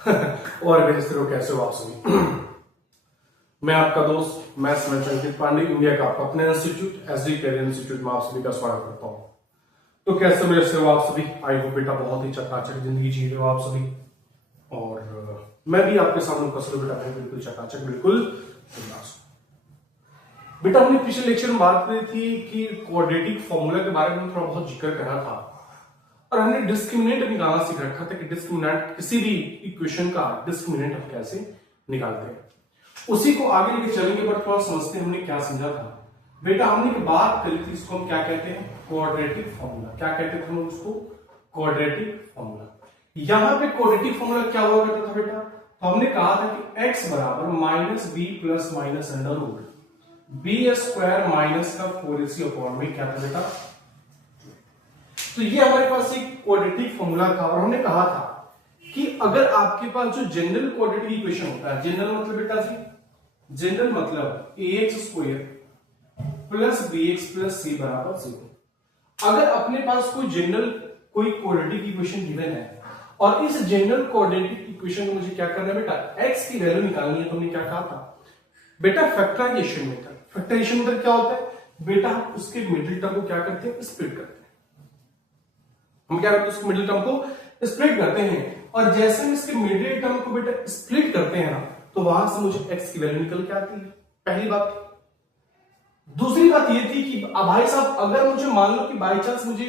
और मेरे मित्रों, कैसे हो आप सभी? मैं आपका दोस्त मैथ्स में अंकित पांडे, इंडिया का आपका अपना इंस्टीट्यूट एसडी करियर इंस्टीट्यूट में आप सभी का स्वागत करता हूं। तो कैसे मेरे से हो आप सभी? आई होप बेटा बहुत ही चकाचक जिंदगी जी रहे हो आप सभी। और मैं भी आपके सामने कसर बेटा बिल्कुल चकाचक, बिल्कुल बिंदास हूं। बेटा हमने पिछले लेक्चर में बात करी थी कि क्वाड्रेटिक फॉर्मूला के बारे में थोड़ा बहुत जिक्र करा था और हमने डिस्क्रिमिनेंट निकालना सीख रखा था कि डिस्क्रिमिनेंट किसी भी इक्वेशन का डिस्क्रिमिनेंट हम कैसे निकालते हैं। उसी को आगे लेके चलेंगे, पर थोड़ा समझते हैं हमने क्या समझा था। बेटा हमने एक बात करी थी, इसको हम क्या कहते हैं? Quadratic formula. क्या कहते थे हम उसको? Quadratic formula. यहां पे क्वाड्रेटिक फॉर्मूला क्या हुआ करता था बेटा? तो हमने कहा था कि x बराबर minus b plus minus under root b square minus का 4ac अपॉन में क्या था बेटा? तो ये हमारे पास एक क्वाड्रेटिक फॉर्मूला था और हमने कहा था कि अगर आपके पास जो जनरल क्वाड्रेटिक इक्वेशन होता है, जनरल मतलब बेटा जी, जनरल मतलब ax square plus bx plus c बराबर 0। अगर अपने पास कोई क्वाड्रेटिक इक्वेशन गिवन है और इस जनरल क्वाड्रेटिक इक्वेशन को मुझे क्या करना है बेटा? x की वैल्यू निकालनी है। तो हमने क्या कहा था बेटा? Factorisation method. फैक्टराइजेशन मेथड क्या होता है बेटा? उसके मिडिल टर्म को क्या करते हैं? स्प्लिट करते हैं। हम क्या करते हैं? उसके मिडिल टर्म को स्प्लिट करते हैं और जैसे हम इसके मिडिल टर्म को बेटा स्प्लिट करते हैं ना, तो वहां से मुझे x की वैल्यू निकल के आती है। पहली बात। दूसरी बात ये थी कि भाई साहब, अगर मुझे मान लो कि बाई चांस मुझे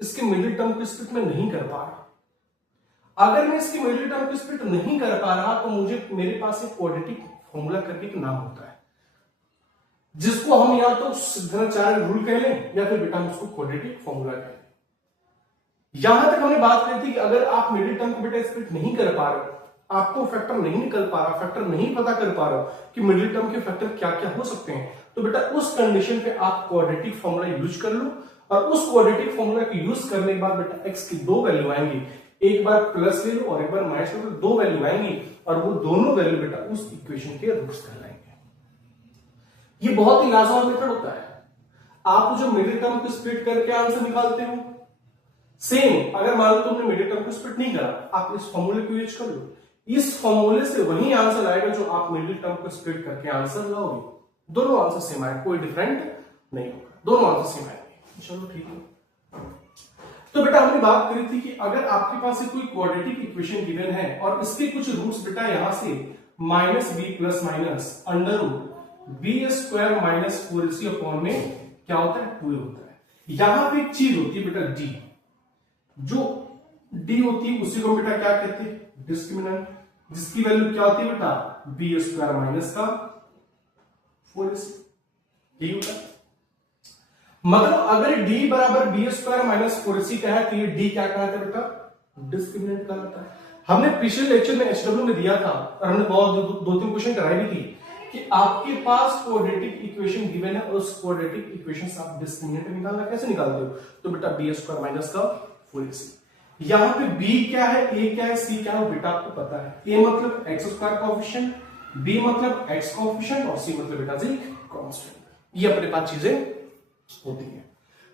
इसके मिडिल टर्म को स्प्लिट में नहीं कर पा रहा, अगर मैं इसके मिडिल टर्म को स्प्लिट नहीं कर पा रहा, तो मेरे पास एक क्वाड्रेटिक फॉर्मूला करके एक नाम होता है, जिसको हम या तो सिग्नेचर रूल कह लें या फिर बेटा हम उसको क्वाड्रेटिक फॉर्मूला कह लें। यहां तक हमने बात करी थी कि अगर आप मिडिल टर्म को बेटा स्प्लिट नहीं कर पा रहे, आपको फैक्टर नहीं निकल पा रहा, फैक्टर नहीं पता कर पा रहे कि मिडिल टर्म के फैक्टर क्या क्या हो सकते हैं, तो बेटा उस कंडीशन पे आप क्वाड्रेटिक फॉर्मूला यूज कर लो और उस क्वाड्रेटिक फॉर्मूला को यूज करने के बाद बेटा x की दो वैल्यू आएंगी, एक बार प्लस ले लो और एक बार माइनस ले लो, दो वैल्यू आएंगी और वो दोनों वैल्यू बेटा उस इक्वेशन के रूट्स कहलाएंगे। ये बहुत ही लाजवाब मेथड होता है। आप जो मिडिल टर्म को स्प्लिट करके आंसर निकालते हो, सेम अगर मान लो तुमने मिडिल टर्म को स्प्लिट नहीं करा, आप इस फॉर्मूले को यूज कर लो, इस फॉर्मूले से वही आंसर आएगा जो आप मिडिल टर्म को स्प्लिट करके आंसर लाओगे। दोनों आंसर सेम आएगा, कोई डिफरेंट नहीं होगा, दोनों आंसर सेम आएंगे। चलो ठीक है। तो बेटा हमने बात करी थी कि अगर आपके पास कोई क्वाड्रेटिक इक्वेशन गिवन है और इसके कुछ रूट्स बेटा यहां से minus b plus minus under root b square minus 4ac upon में क्या होता है? 2 होता है। यहां पे एक चीज होती है बेटा डी, जो डी होती है उसी को बेटा क्या कहते हैं? डिस्क्रिमिनेंट, जिसकी वैल्यू क्या होती है बेटा? बी स्क्वायर माइनस का 4ac। यही होता है। मतलब अगर d बराबर बी स्क्वायर माइनस 4ac का है तो ये d क्या कहलाता है बेटा? डिस्क्रिमिनेंट कहलाता है। हमने पिछले लेक्चर में एचडब्ल्यू में दिया था और हमने बहुत दो तीन क्वेश्चन कराई भी थी कि आपके पास क्वाड्रेटिक इक्वेशन गिवन है और उस क्वाड्रेटिक इक्वेशन से आप डिस्क्रिमिनेंट निकालना कैसे निकालते हो? तो बेटा बी स्क्वायर माइनस का 4ac। यहां पे b क्या है, a क्या है, c क्या है, बेटा आपको पता है। a मतलब x स्क्वायर कोएफिशिएंट, b मतलब x कोएफिशिएंट और c मतलब बेटा जी कांस्टेंट। ये अपने पास चीजें होती है।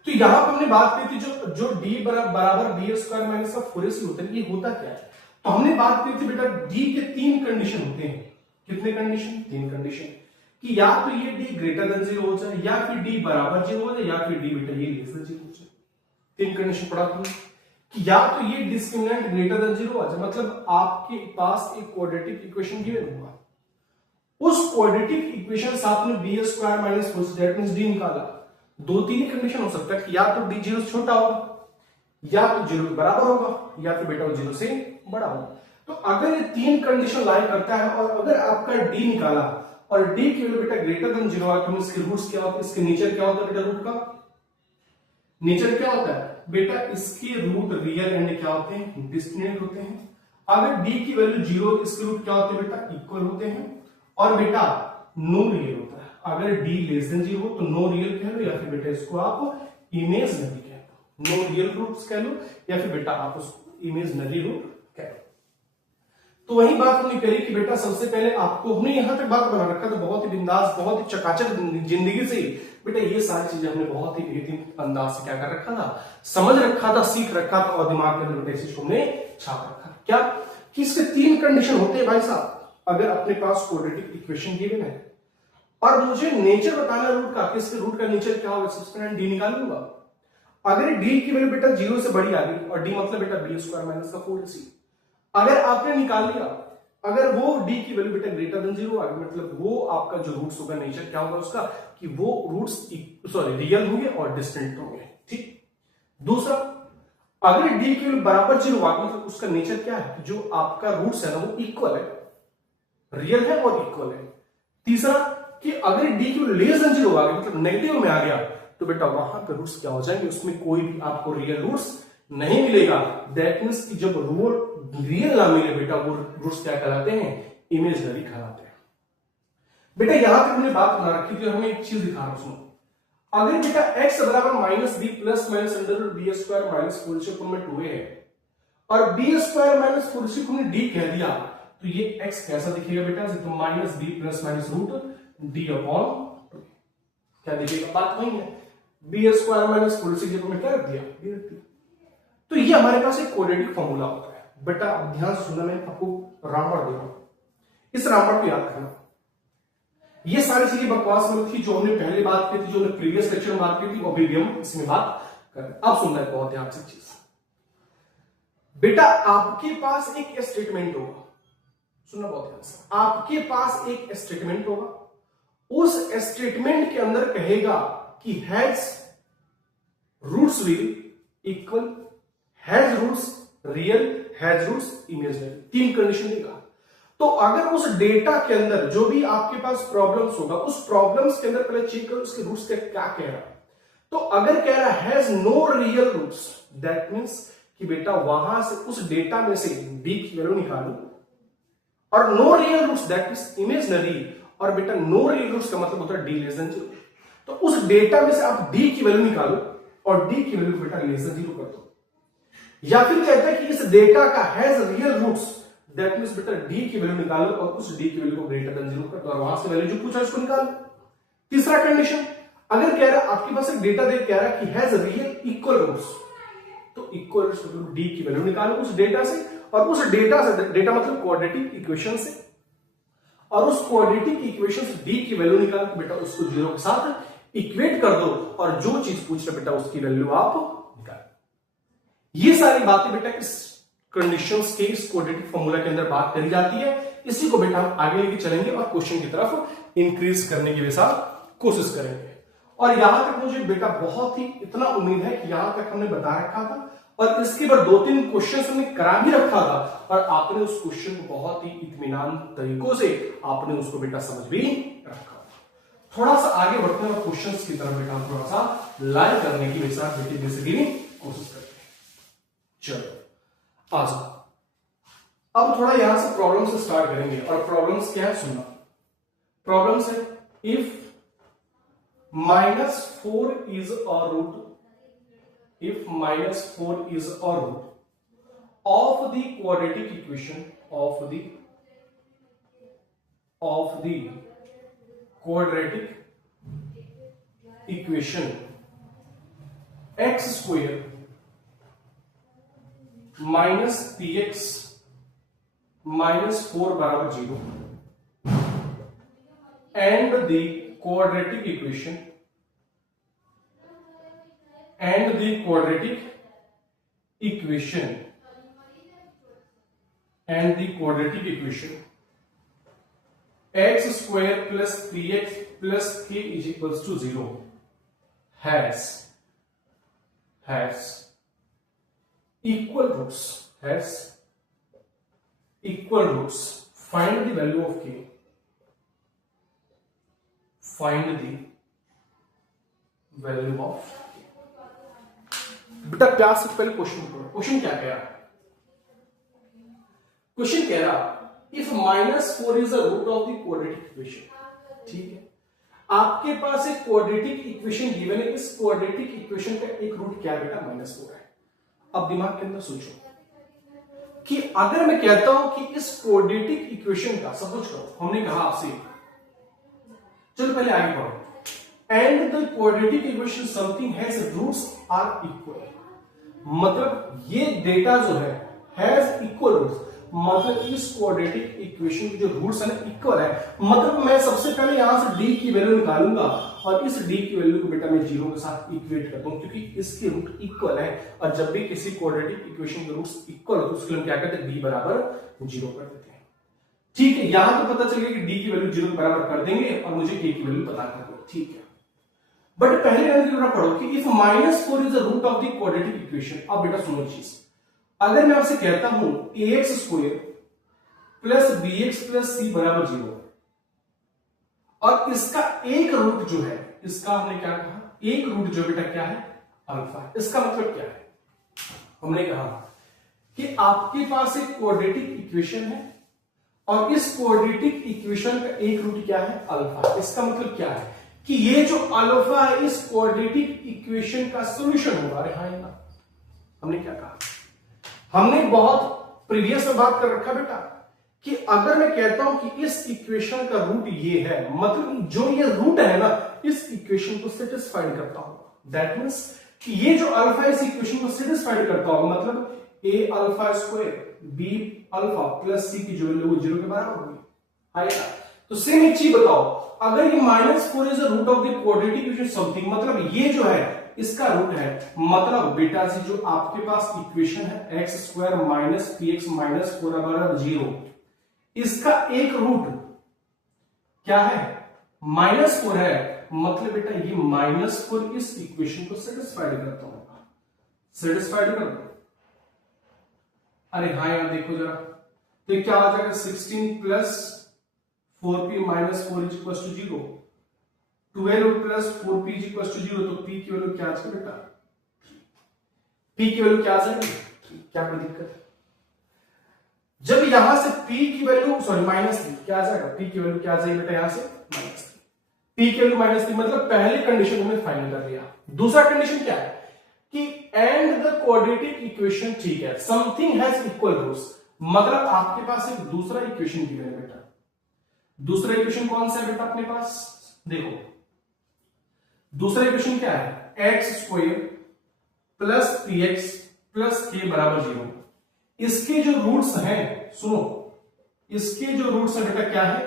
तो यहां पर हमने बात की थी जो d बराबर बी स्क्वायर माइनस का 4ac होता है, ये होता क्या है? तो हमने बात की थी बेटा d के 3 कंडीशन होते हैं। कितने कंडीशन? 3 कंडीशन। कि या तो ये d ग्रेटर देन 0 हो जाए, या फिर d बराबर 0 हो जाए, या फिर d बेटा ये लेस देन 0 हो जाए। 3 कंडीशन पढ़ा था कि या तो ये डिस्क्रिमिनेंट ग्रेटर देन 0 आ जाए, मतलब आपके पास एक क्वाड्रेटिक इक्वेशन गिवन हुआ, उस क्वाड्रेटिक इक्वेशन से आपने b square minus 4ac that means d निकाला। दो तीन ही कंडीशन हो सकता है कि या तो d 0 से छोटा होगा, या तो 0 के बराबर होगा, या फिर बेटा 0 से बड़ा होगा। तो अगर ये 3 कंडीशन लाई करता है और अगर आपका d निकाला और d की वैल्यू बेटा ग्रेटर देन 0 आ, तो इसके रूट्स क्या होते हैं? इसके नीचे क्या होता है बेटा? रूट का नेचर क्या होता है बेटा? इसके रूट रियल एंड क्या होते हैं? डिस्क्रिमिनेंट होते हैं। अगर d की वैल्यू 0, इसके रूट क्या होते हैं बेटा? इक्वल होते हैं। और बेटा नो रियल होता है। अगर d लेस देन 0 हो तो नो रियल कह लो, या फिर बेटा इसको आप इमेजिनरी कह लो। नो रियल रूट्स कह लो या फिर बेटा आप उसको इमेजिनरी रूट कह लो। तो वही बात हमने करी कि बेटा सबसे पहले आपको हमने यहां तक बात बना रखा था बहुत ही बिंदास, बहुत ही चकाचक जिंदगी से बेटा ये सारी चीजें हमने बहुत ही बेहतरीन अंदाज से क्या कर रखा था? समझ रखा था, सीख रखा था और दिमाग के अंदर बेटा इस चीज को हमने छाप रखा। क्या कि इसके तीन कंडीशन होते हैं भाई साहब। अगर अपने पास क्वाड्रेटिक इक्वेशन गिवन है और मुझे नेचर बताना रूट का, कि इसके रूट का नेचर क्या होगा, सबसे डी निकालूंगा। अगर डी की वैल्यू बेटा 0 से बड़ी आ गई, और डी मतलब बेटा बी स्क्वायर माइनस का 4ac, अगर आपने निकाल लिया, अगर वो डी की वैल्यू बेटा ग्रेटर देन 0 आ गई, मतलब वो आपका जो रूट्स होगा नेचर क्या होगा उसका, कि वो रूट्स रियल होंगे और डिस्टेंट होंगे। ठीक। दूसरा, अगर डी की वैल्यू बराबर 0 आ गई, मतलब उसका नेचर क्या है, जो आपका रूट्स है ना वो इक्वल है, रियल है और इक्वल है। तीसरा, कि अगर डी की वैल्यू लेस देन 0 आ गई, मतलब नेगेटिव में आ गया, तो बेटा वहां पे रूट्स क्या हो जाएंगे, उसमें कोई भी आपको रियल रूट्स नहीं मिलेगा। दैट मींस कि जब रियल ना मिले बेटा, वो रूट्स क्या कहलाते हैं, इमेजिनरी कहलाते हैं। बेटा यहां तक हमने बात बना रखी थी, हमें एक चीज दिखा रहा हूं, सुनो। अगर बेटा x बराबर minus b plus minus under root b square minus 4ac में 2a है, और बी स्क्वायर माइनस 4ac में डी कह दिया, तो ये x कैसा दिखेगा बेटा, तो minus b plus minus root D upon क्या दिखेगा, बात वही है, बी स्क्वायर माइनस 4ac जब हमने क्या रख दिया, बी रख दिया। तो ये हमारे पास एक क्वाड्रेटिक फॉर्मूला होता है। बेटा ध्यान से सुनना, मैं आपको रामबाण दे रहा हूं, इस रामबाण को याद करना। ये सारी चीजें बकवास में थी जो हमने पहले बात की थी, जो हमने प्रीवियस लेक्चर में बात की थी, अभी भी हम इसमें बात कर रहे हैं। अब सुनना है बहुत ध्यान से चीज। बेटा आपके पास एक स्टेटमेंट होगा, सुनना बहुत ध्यान से, आपके पास एक स्टेटमेंट होगा, उस स्टेटमेंट के अंदर कहेगा कि has roots real equal, has roots real, has roots imaginary, तीन कंडीशन देगा। तो अगर उस डेटा के अंदर जो भी आपके पास प्रॉब्लम्स होगा, उस प्रॉब्लम्स के अंदर पहले चेक करो उसके रूट्स क्या कह रहा है। तो अगर कह रहा है has no real roots, that means कि बेटा वहां से उस डेटा में से डी की वैल्यू निकालो, और no real roots that means imaginary, और बेटा नो रियल रूट्स का मतलब होता है डी लेस देन 0। तो उस डेटा में से आप डी की वैल्यू निकालो और डी की वैल्यू बेटा लेस देन 0 कर दो। या फिर कहता है कि इस डेटा का has real roots, that means बेटा डी की वैल्यू निकालो और उस डी की वैल्यू को ग्रेटर देन 0 कर दो, और वहां से वैल्यू जो पूछा उसको निकालो। तीसरा कंडीशन, अगर कह रहा है आपके पास एक डेटा दे, कह रहा है कि हैज रियल इक्वल रूट्स, तो इक्वल रूट्स मतलब डी की वैल्यू निकालो उस डेटा से, और उस डेटा से, डेटा मतलब क्वाड्रेटिक इक्वेशन से, और उस क्वाड्रेटिक इक्वेशन से डी की वैल्यू निकाल के बेटा उसको 0 के साथ इक्वेट कर दो, और जो चीज पूछ रहे बेटा उसकी वैल्यू आप निकाल। ये सारी बातें बेटा इस कंडीशंस के, इस क्वाड्रेटिक फॉर्मूला के अंदर बात करी जाती है। इसी को बेटा हम आगे लेके चलेंगे और क्वेश्चन की तरफ इंक्रीज करने की कोशिश करेंगे। और यहां तक मुझे बेटा बहुत ही इतना उम्मीद है कि यहां तक हमने बता रखा था, और इसके बाद 2-3 क्वेश्चन हमने करा भी रखा था, और आपने उस क्वेश्चन को बहुत ही इत्मीनान तरीकों से आपने उसको बेटा समझ भी रखा। थोड़ा सा आगे बढ़ते हैं और क्वेश्चंस की तरफ बेटा थोड़ा सा लाइव करने की बेसिकली कोशिश करते हैं। चलो आ जाओ, अब थोड़ा यहां से प्रॉब्लम से स्टार्ट करेंगे। और प्रॉब्लम्स क्या है, सुनना। प्रॉब्लम्स है, if -4 is a root, if -4 is a root of the quadratic equation of the quadratic equation x square minus px minus 4 बराबर 0 and the quadratic equation x square plus 3x plus k is equals to 0 has equal roots, find the value of k, find the value of k। बेटा प्यार से पहले question पढ़ो। Question क्या कह रहा है, क्वेश्चन कह रहा if -4 is the root of the quadratic equation. ठीक है, आपके पास एक क्वाड्रेटिक इक्वेशन गिवन है, इस क्वाड्रेटिक इक्वेशन का एक रूट क्या है बेटा, -4 है। अब दिमाग के अंदर सोचो कि अगर मैं कहता हूं कि इस क्वाड्रेटिक इक्वेशन का, सपोज करो हमने कहा आपसे, चलो पहले आगे पढ़ो, and the quadratic equation something has roots are equal, मतलब ये डेटा जो है हैज इक्वल रूट्स, मतलब इस क्वाड्रेटिक इक्वेशन की जो रूट्स है ना इक्वल है, मतलब मैं सबसे पहले यहां से d की वैल्यू निकालूंगा और इस d की वैल्यू को बेटा मैं जीरो के साथ इक्वेट करता हूं, क्योंकि इसके रूट इक्वल है और जब भी किसी क्वाड्रेटिक इक्वेशन के रूट्स इक्वल हो तो उसके लिए क्या करते हैं, d बराबर जीरो कर देते हैं। ठीक है, यहां तो पता चल गया कि d की वैल्यू जीरो के बराबर कर देंगे और मुझे k की वैल्यू पता करनी है। ठीक है, बट पहले जरा पढ़ो कि if -4 is the root of the quadratic equation. अब बेटा सुनो चीज, अगर मैं आपसे कहता हूं ax² plus bx plus c बराबर 0 और इसका एक रूट जो है, इसका हमने क्या कहा, एक रूट जो बेटा क्या है, अल्फा। इसका मतलब क्या है, हमने कहा कि आपके पास एक क्वाड्रेटिक इक्वेशन है और इस क्वाड्रेटिक इक्वेशन का एक रूट क्या है, अल्फा। इसका मतलब क्या है कि ये जो अल्फा है इस क्वाड्रेटिक इक्वेशन का सॉल्यूशन होगा। अरे हाँ ना, हमने क्या कहा, हमने बहुत प्रीवियस में बात कर रखा बेटा कि अगर मैं कहता हूं कि इस इक्वेशन का रूट ये है, मतलब जो ये रूट है ना इस इक्वेशन को सेटिस्फाइड करता होगा। दैट मींस कि ये जो अल्फा इस इक्वेशन को सेटिस्फाइड करता होगा, मतलब a alpha square b alpha plus c की जो वैल्यू 0 के बराबर होगी, आएगा। तो सेम एक चीज बताओ, अगर ये -4 is the root of the quadratic equation something, मतलब ये जो है इसका रूट है, मतलब बेटा जी जो आपके पास इक्वेशन है x² माइनस px माइनस 4 बराबर 0, इसका एक रूट क्या है, -4 है, मतलब बेटा ये -4 इस इक्वेशन को सेटिस्फाइड करता होगा। सेटिस्फाइड कर दो। अरे हाँ यार देखो जरा, तो ये क्या आ जाएगा, 16 plus 4p minus 4 is equal to 0, 12 plus 4p is equal to 0, तो p की वैल्यू क्या आ जाएगी बेटा, p की वैल्यू क्या आ जाएगी, क्या कोई दिक्कत है। जब यहां से p की वैल्यू सॉरी -3 क्या आ जाएगा, p की वैल्यू क्या आ जाएगी बेटा, यहां से -3, p की वैल्यू -3, मतलब पहले कंडीशन हमने फाइनल कर लिया। दूसरा कंडीशन क्या है कि एंड द क्वाड्रेटिक इक्वेशन, ठीक है, समथिंग हैज इक्वल रूट्स, मतलब आपके पास एक दूसरा इक्वेशन गिवन है बेटा। दूसरा इक्वेशन कौन सा है बेटा अपने पास, देखो दूसरा इक्वेशन क्या है, x² plus px plus k बराबर 0। इसके जो रूट्स हैं, सुनो, इसके जो रूट्स हैं बेटा क्या है,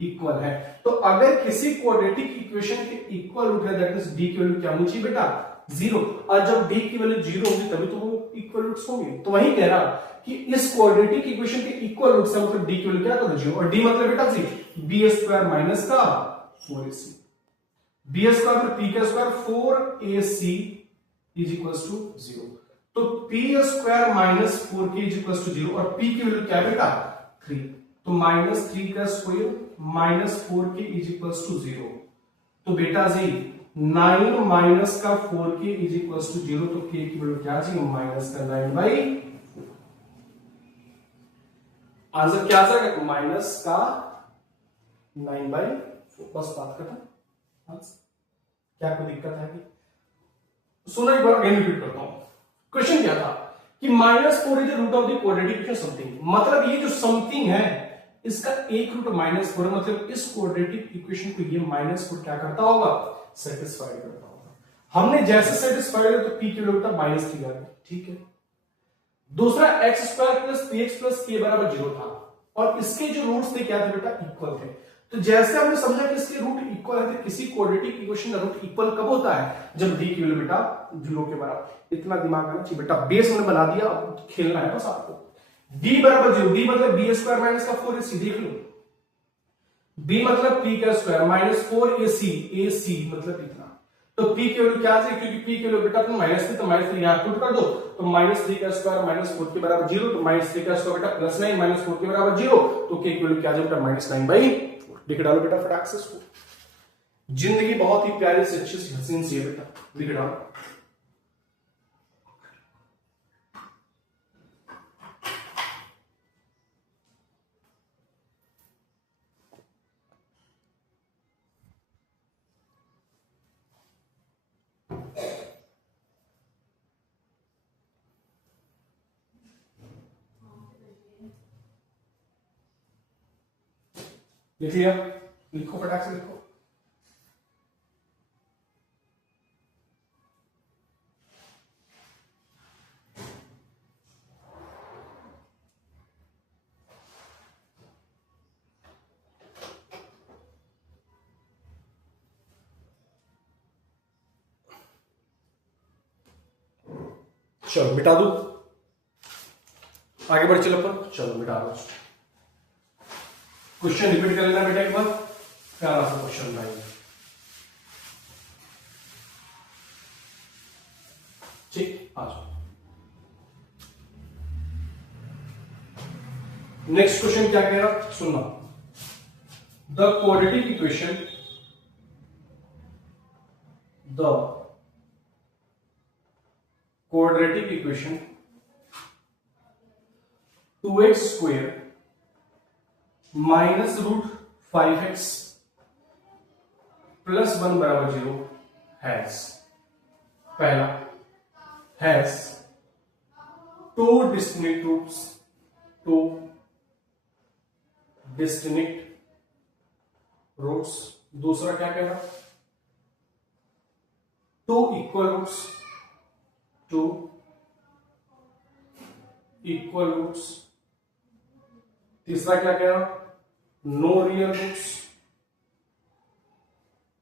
इक्वल है। तो अगर किसी क्वाड्रेटिक इक्वेशन के इक्वल रूट है, दैट मींस d की वैल्यू क्या होनी चाहिए बेटा, 0, और जब d की वैल्यू 0 होगी तभी तो वो इक्वल रूट्स होंगे। तो वही कह रहा कि इस क्वाड्रेटिक इक्वेशन के इक्वल रूट्स है, मतलब d की वैल्यू क्या करो 0, और d मतलब बेटा जी b² माइनस का 4ac, b² में p का square 4ac is equal to 0, तो p² minus 4k is equal to 0, और p की वैल्यू क्या है बेटा 3, तो -3 का square minus 4k is equal to 0, तो बेटा जी 9 माइनस का 4k इज इक्वल टू 0, तो k की वैल्यू क्या जी माइनस का 9/4। आंसर क्या आ जाएगा, माइनस का 9/4, बस बात खत्म। क्या कोई दिक्कत है? सुनो एक बार अगेन रिपीट करता हूं, क्वेश्चन क्या था कि -4 is the root of the quadratic equation something, मतलब ये जो समथिंग है इसका एक रूट -4, मतलब इस क्वाड्रेटिक इक्वेशन को ये -4 क्या करता होगा, सेटिस्फाइड करता होगा। हमने जैसे सेटिस्फाइड है तो p की वैल्यू -3 आ गई, ठीक है। दूसरा x² plus px plus k बराबर 0 था और इसके जो रूट्स थे क्या थे बेटा, इक्वल थे। तो जैसे हमने समझा कि इसके रूट इक्वल है, तो किसी क्वाड्रेटिक इक्वेशन का रूट इक्वल कब होता है, जब d की वैल्यू बेटा 0 के बराबर। इतना दिमाग आना चाहिए बेटा, बेस हमने बना दिया, अब खेलना है बस आपको। d बराबर 0, d मतलब b² माइनस का 4ac, देख लो, b मतलब p का स्क्वायर माइनस 4ac, ac मतलब इतना, तो p की वैल्यू क्या है, क्योंकि p की वैल्यू बेटा -3, तो -3 यहां पुट कर दो, तो -3 का स्क्वायर माइनस 4 के बराबर 0, तो -3 का स्क्वायर बेटा +9 माइनस 4 के बराबर 0, तो k की वैल्यू क्या आ जाए बेटा -9/4। लिख डालो बेटा फटाक से इसको, जिंदगी बहुत ही प्यारी से अच्छी सी हसीन सी है बेटा, लिख डालो। लिख लिया, लिखो फटाक से लिखो। चलो मिटा दो, आगे बढ़ चलो अपन, चलो मिटा दो। क्वेश्चन रिपीट कर लेना बेटा एक बार, प्यारा सा क्वेश्चन बनाएंगे। ठीक, आ जाओ। नेक्स्ट क्वेश्चन क्या कह रहा, सुनना। The quadratic equation, the quadratic equation 2x square minus root 5x plus 1 बराबर 0 हैज, पहला has two distinct roots, two distinct roots. दूसरा क्या कह रहा, two equal roots, two equal roots. तीसरा क्या कह रहा, no real roots,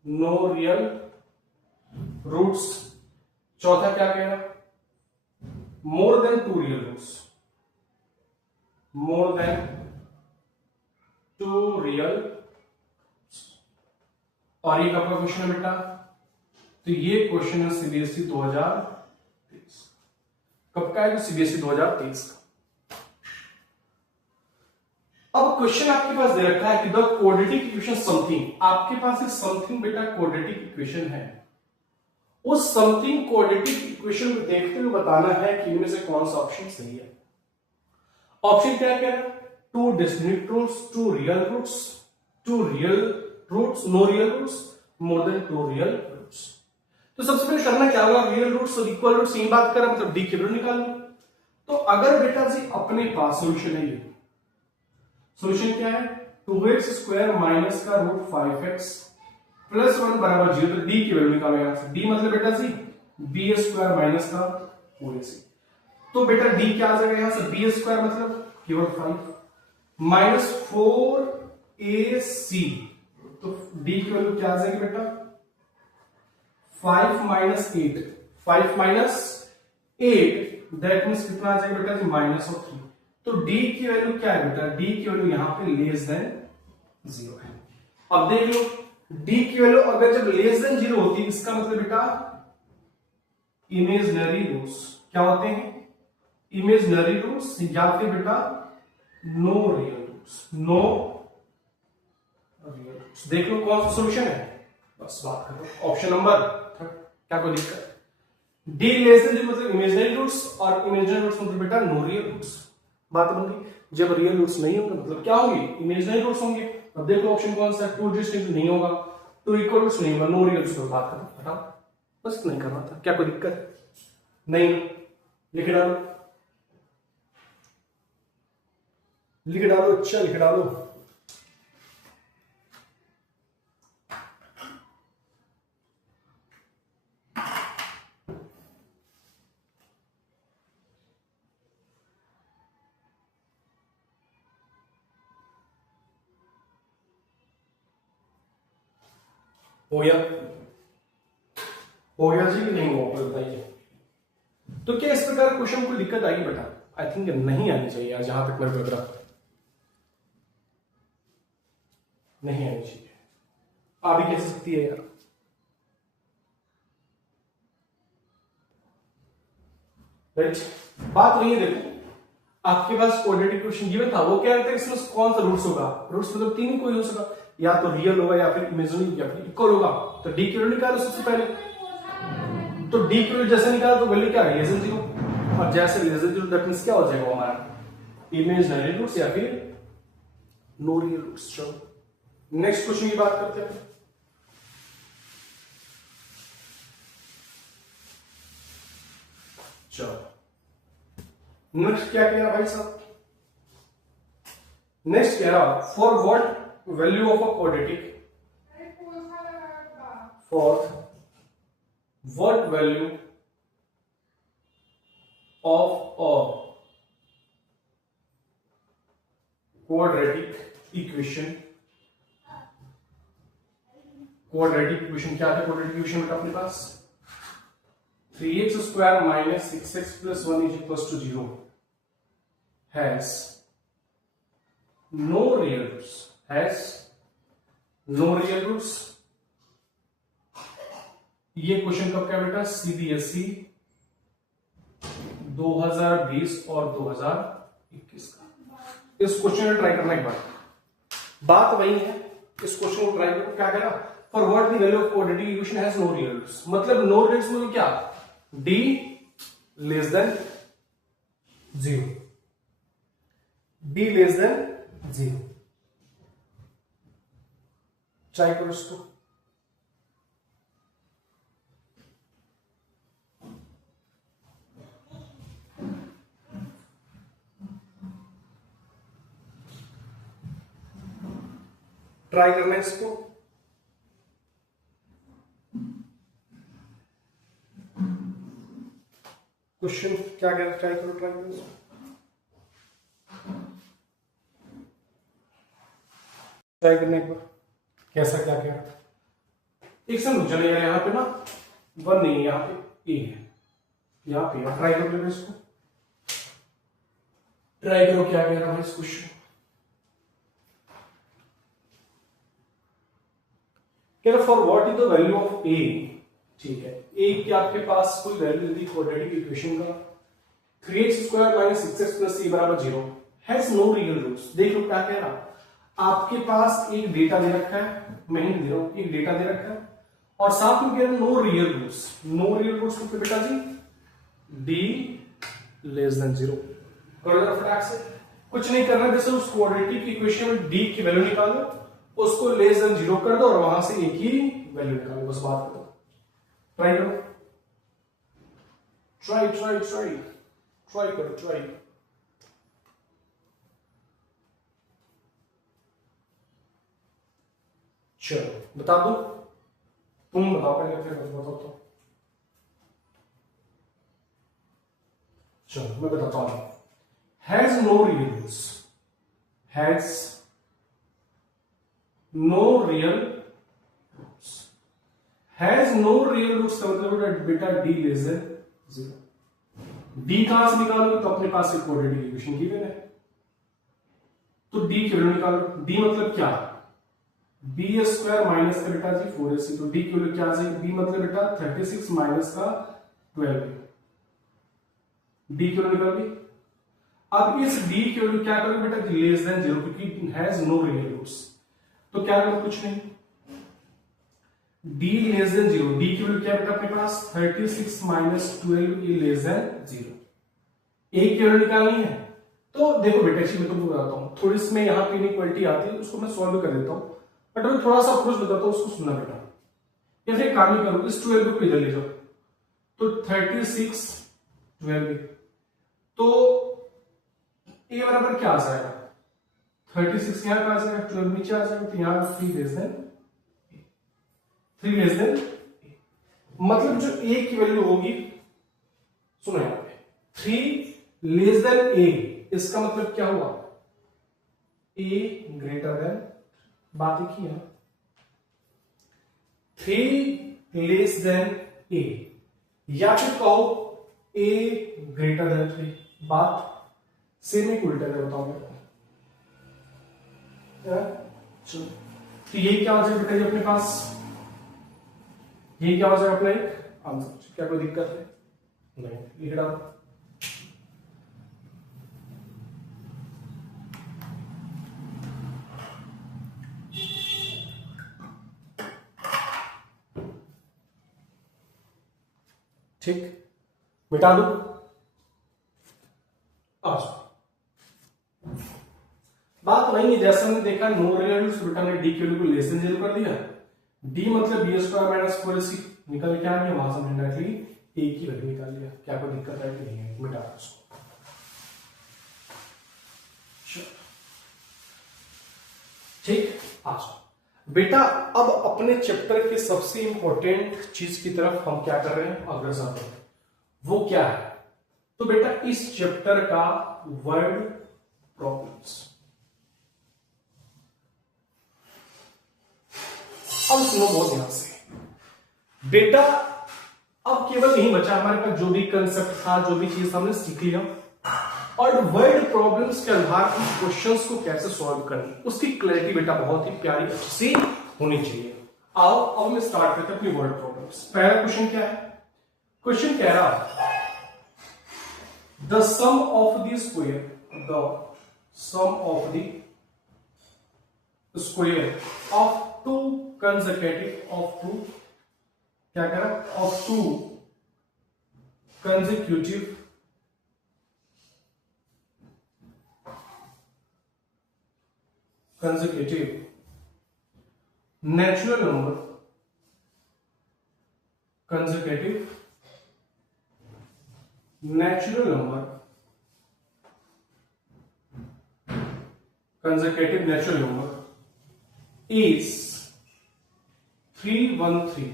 no real roots. चौथा क्या कह रहा, more than two real roots, more than two real. और ये आपका क्वेश्चन है बेटा, तो ये क्वेश्चन है सीबीएसई 2023। कब का है, तो सीबीएसई 2023 का। अब क्वेश्चन आपके पास दे रखा है कि द क्वाड्रेटिक इक्वेशन समथिंग, आपके पास एक समथिंग बेटा क्वाड्रेटिक इक्वेशन है, उस समथिंग क्वाड्रेटिक इक्वेशन को देखते हुए बताना है कि इनमें से कौन सा ऑप्शन सही है। ऑप्शन क्या कह रहा है, two distinct roots, two real roots, two real roots, no real roots, more than two real roots. तो सबसे पहले करना क्या होगा, रियल रूट्स और इक्वल रूट्स की बात करें, मतलब डी की वैल्यू निकालना। तो अगर बेटा जी अपने पास सोल्यूशन है, ये सोल्यूशन क्या है, 2x स्क्वायर माइनस का रूट 5x प्लस 1 बराबर 0, तो डी की वैल्यू निकालो यहां से। डी मतलब बेटा जी बी स्क्वायर माइनस का 4ac, तो बेटा डी क्या आ जाएगा यहां से, बी स्क्वायर मतलब केवल 5 माइनस 4ac, तो डी की वैल्यू क्या आ जाएगी बेटा, 5 माइनस 8, 5 माइनस 8 दैट मीन्स कितना आ जाएगा बेटा जी, -3। तो डी की वैल्यू क्या है बेटा, डी की वैल्यू यहां पे लेस देन 0 है। अब देख लो, डी की वैल्यू अगर जब लेस देन 0 होती है, इसका मतलब बेटा इमेजिनरी रूट्स क्या होते हैं, इमेजिनरी रूट्स, या फिर बेटा no real roots, no real roots. देख लो कौन सा सोल्यूशन है, बस बात करो। ऑप्शन नंबर थर्ड, क्या कोई दिक्कत, डी लेस देन 0 मतलब इमेजिनरी रूट्स, और इमेजिनरी रूट्स मतलब बेटा नो रियल रूट्स। बात बन गई। जब रियल रूट्स नहीं होंगे मतलब क्या होंगे, इमेजिनरी रूट्स होंगे। अब देखो ऑप्शन कौन सा है, टू डिस्टिंक्ट नहीं होगा, टू इक्वल रूट्स नहीं होगा, नो रियल रूट्स। बात करो, हटाओ, बस नहीं करना था, क्या कोई दिक्कत नहीं, लिख डालो, लिख डालो, अच्छा लिख डालो। हो गया, हो गया जी कि नहीं हुआ, बताइए। तो क्या इस प्रकार क्वेश्चन को दिक्कत आएगी बेटा, आई थिंक नहीं आनी चाहिए यार, जहां तक मेरे को लग रहा नहीं आनी चाहिए। आ भी कैसे सकती है यार, राइट। बात नहीं है, देखो आपके पास क्वाड्रेटिक इक्वेशन गिवन था, वो क्या रहता है, इसमें कौन सा रूट्स होगा, रूट्स मतलब तीन ही कोई हो सकता, या तो रियल होगा, या फिर इमेजिनरी, या फिर इक्वल होगा। तो डी की वैल्यू निकालो सबसे पहले, तो डी की वैल्यू जैसे निकाला तो वैल्यू क्या है, लेस देन 0, और जैसे लेस देन 0 दैट मींस क्या हो जाएगा हमारा, इमेजिनरी रूट्स या फिर नो रियल रूट्स। चलो नेक्स्ट क्वेश्चन की बात करते हैं। चलो नेक्स्ट क्या कह रहा भाई साहब, नेक्स्ट कह रहा for what value of a quadratic, for what value of a quadratic equation, quadratic equation क्या था, क्वाड्रेटिक इक्वेशन अपने पास 3x² minus 6x plus 1 is equals to 0 has no real roots. Has no real roots. ये question कब का बेटा? CBSE 2020 और 2021 का। इस क्वेश्चन को ट्राई करना एक बार, बात वही है। इस क्वेश्चन को ट्राई करो, क्या करा? For what the value of quadratic equation has no real roots, मतलब नो रियल रूट्स मतलब क्या? d less than 0, d less than 0। Try करो इसको। ट्राई करना है इसको। क्वेश्चन क्या कह रहा है? ट्राई करो, ट्राई करो इसको। ट्राई करने एक बार, कैसा क्या कह रहा है? एक समझ चले यार, यहां पे ना 1 नहीं है, यहां पे ए है, यहां पे। ट्राई करो इसको, ट्राई करो क्या कह रहा है इस question. For what is the value of a, ठीक है, ए की आपके पास कोई वैल्यू यदि क्वाड्रेटिक इक्वेशन का 3x² minus 6x plus c बराबर 0 हैज नो रियल रूट्स। देख लो क्या कह रहा, आपके पास एक डेटा दे रखा है, मैं ही दे रहा हूं, एक डेटा दे रखा है और साथ में कह रहा no real roots. No real roots को बेटा जी d लेस देन 0 करो जरा फटाक से। कुछ नहीं करना, जैसे उस क्वाड्रेटिक इक्वेशन में d की वैल्यू निकालो, उसको लेस देन 0 कर दो और वहां से एक ही वैल्यू निकालो, बस बात करो। ट्राई करो, ट्राई ट्राई ट्राई ट्राई करो, ट्राई। चलो बता दो, तुम बताओ पहले, फिर बताओ तो। चलो मैं बताता हूं। Has no real roots, has no real roots, has no real roots का मतलब बेटा d लेस देन 0। d कहां से निकालोगे? तो अपने पास एक क्वाड्रेटिक इक्वेशन की है, तो d की वैल्यू निकालो। d मतलब क्या? b² माइनस का बेटा जी 4ac, तो d की वैल्यू क्या आ जाएगी? b मतलब बेटा 36 माइनस का 12, d की वैल्यू निकाल ली। अब इस d की वैल्यू क्या करोगे बेटा? लेस देन 0, क्योंकि हैज नो रियल रूट्स, तो क्या करो? कुछ नहीं, d लेस देन 0, d की वैल्यू क्या बेटा अपने पास? 36 माइनस 12 ये लेस देन 0। a की वैल्यू निकालनी है, तो देखो बेटा मैं तुमको बताता हूं, थोड़ी इसमें यहाँ पे इनइक्वालिटी आती है, उसको मैं सॉल्व कर देता हूं, बट मैं थोड़ा सा अप्रोच बताता हूं, उसको सुनना बेटा। या फिर काम ही करो, इस 12 को इधर ले जाओ, तो 36 12, तो a बराबर क्या आ जाएगा? 36 यहां पे आ जाएगा, 12 नीचे आ जाएगा, तो यहां 3 लेस देन 3 लेस देन, मतलब जो a की वैल्यू होगी, सुनो यहां पे 3 लेस देन a, इसका मतलब क्या हुआ? a ग्रेटर देन, बात एक ही है, 3 लेस देन a, या फिर कहो a ग्रेटर देन 3, बात सेम ही उल्टा है, बताओ मेरे को। चलो तो ये क्या हो जाएगा बेटा जी अपने पास? ये क्या हो जाएगा अपना एक आंसर? क्या कोई दिक्कत है? नहीं, लिख डालो। ठीक, मिटा दो। अच्छा, बात वही है जैसे हमने देखा, नो रियल रूट्स, बेटा ने डी की वैल्यू को लेस देन 0 कर दिया। डी मतलब b² माइनस 4ac निकल के आ गया, वहां से हमने डायरेक्टली a की वैल्यू निकाल लिया। क्या कोई दिक्कत है कि नहीं है? मिटा दो उसको। ठीक, अच्छा बेटा अब अपने चैप्टर के सबसे इंपॉर्टेंट चीज की तरफ हम क्या कर रहे हैं? अग्रसर कर रहे हैं। वो क्या है? तो बेटा इस चैप्टर का वर्ड प्रॉब्लम्स। अब सुनो बहुत ध्यान से बेटा, अब केवल यही बचा हमारे पास, जो भी कंसेप्ट था, जो भी चीज हमने सीख लिया, और वर्ड प्रॉब्लम्स के आधार पर क्वेश्चंस को कैसे सॉल्व करनी, उसकी क्लैरिटी बेटा बहुत ही प्यारी अच्छी सी होनी चाहिए। आओ अब हम स्टार्ट करते हैं अपनी वर्ड प्रॉब्लम्स। पहला क्वेश्चन क्या है? क्वेश्चन कह रहा है the sum of the square, the sum of the square of two consecutive, of two, क्या कह रहा है, of two consecutive natural number, consecutive natural number, consecutive natural number is 313,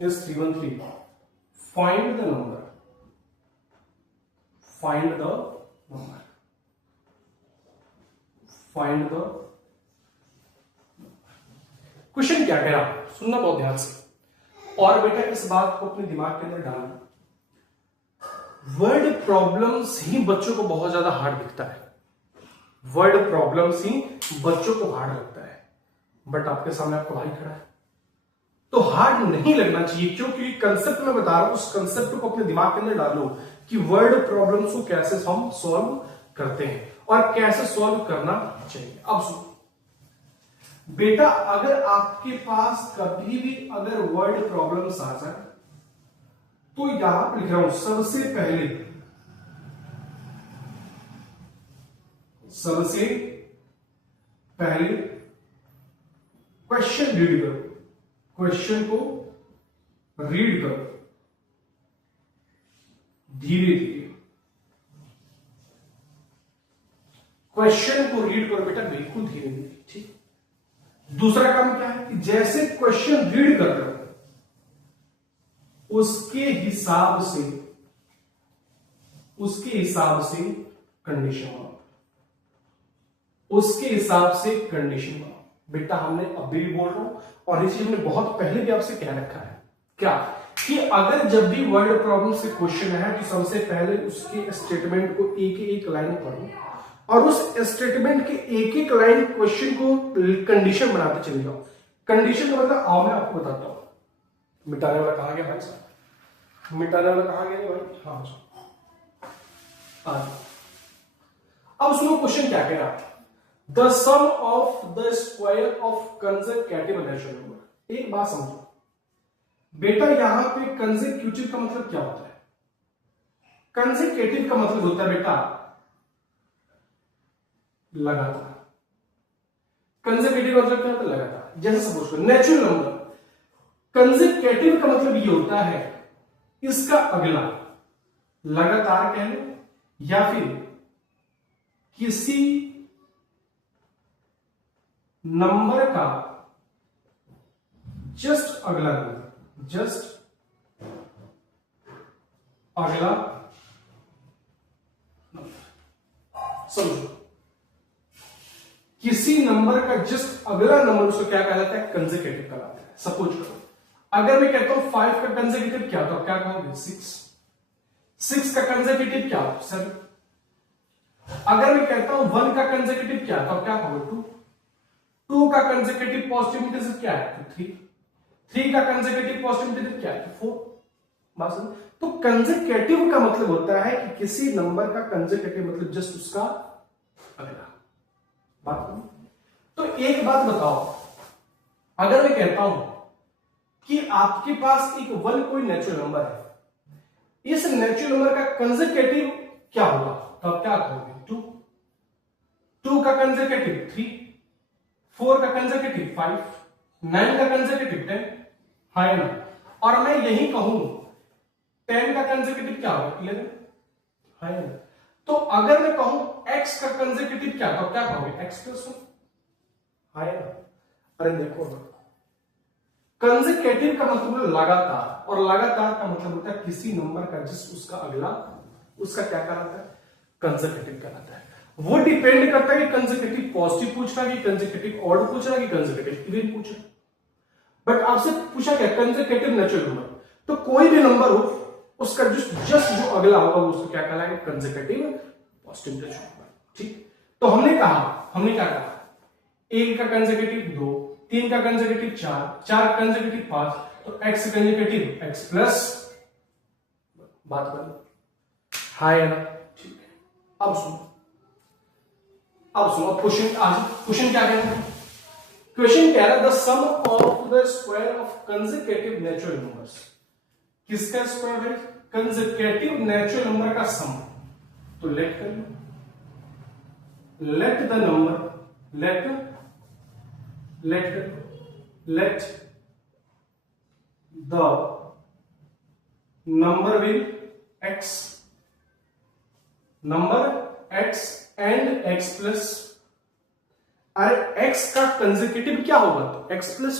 is 313. Find the number, find the number, find the। Question क्या कह रहा, सुनना बहुत ध्यान से, और बेटा इस बात को अपने दिमाग के अंदर डालना, वर्ड प्रॉब्लम्स ही बच्चों को बहुत ज्यादा हार्ड दिखता है, वर्ड प्रॉब्लम्स ही बच्चों को हार्ड लगता है, बट आपके सामने आपका भाई खड़ा है तो हार्ड नहीं लगना चाहिए, क्योंकि कंसेप्ट मैं बता रहा हूं, उस कंसेप्ट को अपने दिमाग के अंदर डालो कि वर्ड प्रॉब्लम्स को कैसे हम सॉल्व करते हैं और कैसे सॉल्व करना चाहिए। अब सुनो बेटा, अगर आपके पास कभी भी अगर वर्ड प्रॉब्लम्स आ जाए तो यहां पर लिख रहा हूं, सबसे पहले क्वेश्चन रीड करो, क्वेश्चन को रीड करो धीरे धीरे, क्वेश्चन को रीड करो बेटा बिल्कुल धीरे धीरे, ठीक। दूसरा काम क्या है कि जैसे क्वेश्चन रीड कर रहे हो उसके हिसाब से कंडीशन बनाओ, उसके हिसाब से कंडीशन बनाओ। बेटा हमने अभी भी बोल रहा हूं और इस चीज हमने बहुत पहले भी आपसे कह रखा है, क्या कि अगर जब भी वर्ड प्रॉब्लम से क्वेश्चन है तो सबसे पहले उसके स्टेटमेंट को एक एक लाइन पढ़ो और उस स्टेटमेंट के एक एक लाइन क्वेश्चन को कंडीशन बनाते चले जाओ। कंडीशन का मतलब आओ मैं आपको बताता हूं। मिटाने वाला कहा गया भाई साहब, मिटाने वाला कहा गया भाई, हाँ। अब सुनो क्वेश्चन क्या कह रहा है, the sum of the square of consecutive natural number. एक बात समझो बेटा, यहां पे कंसेक्यूटिव का मतलब क्या होता है? कंसेक्यूटिव का मतलब होता है बेटा लगातार। कंसेक्यूटिव का मतलब क्या होता है? लगातार। जैसे सपोज करो नेचुरल नंबर, कंसेक्यूटिव का मतलब ये होता है इसका अगला, लगातार कह लो या फिर किसी नंबर का जस्ट अगला नंबर, जस्ट अगला नंबर। समझो, किसी नंबर का जस्ट अगला नंबर उसको क्या कहलाता है? कंसेक्यूटिव कहलाता है। सपोज करो अगर मैं कहता हूं 5 का कंसेक्यूटिव क्या होता है, क्या कहोगे? 6 का कंसेक्यूटिव क्या होता है? 7। अगर मैं कहता हूं 1 का कंसेक्यूटिव क्या होता है, क्या कहोगे? 2 का कंसेक्यूटिव पॉजिटिव इंटीजर क्या है? 3 का कंसेक्यूटिव पॉजिटिव इंटीजर क्या है? 4। बात समझ? तो कंसेक्यूटिव का मतलब होता है कि किसी नंबर का कंसेक्यूटिव मतलब जस्ट उसका अगला। बात करो तो एक बात बताओ, अगर मैं कहता हूं कि आपके पास एक 1 कोई नेचुरल नंबर है, इस नेचुरल नंबर का कंसेक्यूटिव क्या होगा, तो आप क्या कहोगे? 2 का कंसेक्यूटिव 3, 4 का कंसेक्यूटिव 5, 9 का कंसेक्यूटिव 10, है ना? और मैं यही कहूं 10 का कंसेक्यूटिव क्या होगा? 11, है ना? तो अगर मैं कहूं x का कंसेक्यूटिव क्या, तो क्या कहोगे? x + 1, है ना? अरे देखो ना, कंसेक्यूटिव का मतलब लगातार, और लगातार का मतलब होता है किसी नंबर का जिस उसका अगला, उसका क्या कहलाता है? कंसेक्यूटिव कहलाता है। वो डिपेंड करता है कि कंसेक्यूटिव पॉजिटिव पूछ रहा है कि कंसेक्यूटिव ऑड पूछ रहा है कि कंसेक्यूटिव इवन पूछ रहा है। बट आपसे पूछा क्या? कंसेक्यूटिव नेचुरल नंबर, तो कोई भी नंबर हो उसका जस्ट जो अगला होगा वो उसको क्या कहलाएगा, कंसेक्यूटिव पॉजिटिव नेचुरल नंबर। ठीक, तो हमने क्या कहा, 1 का कंसेक्यूटिव 2, 3 का कंसेक्यूटिव 4, 4 का कंसेक्यूटिव 5, तो x कंसेक्यूटिव x प्लस, बात करो हाय है ना। ठीक है, अब सुनो क्वेश्चन क्या कहता है, क्वेश्चन कह रहा है the sum of the square of consecutive natural numbers. किसका स्क्वायर है, कंसेक्यूटिव नेचुरल नंबर का सम। तो लेट कर लो, let the number, let the number will x, number x and x plus, अरे x का कंसेक्यूटिव क्या होगा, तो x प्लस।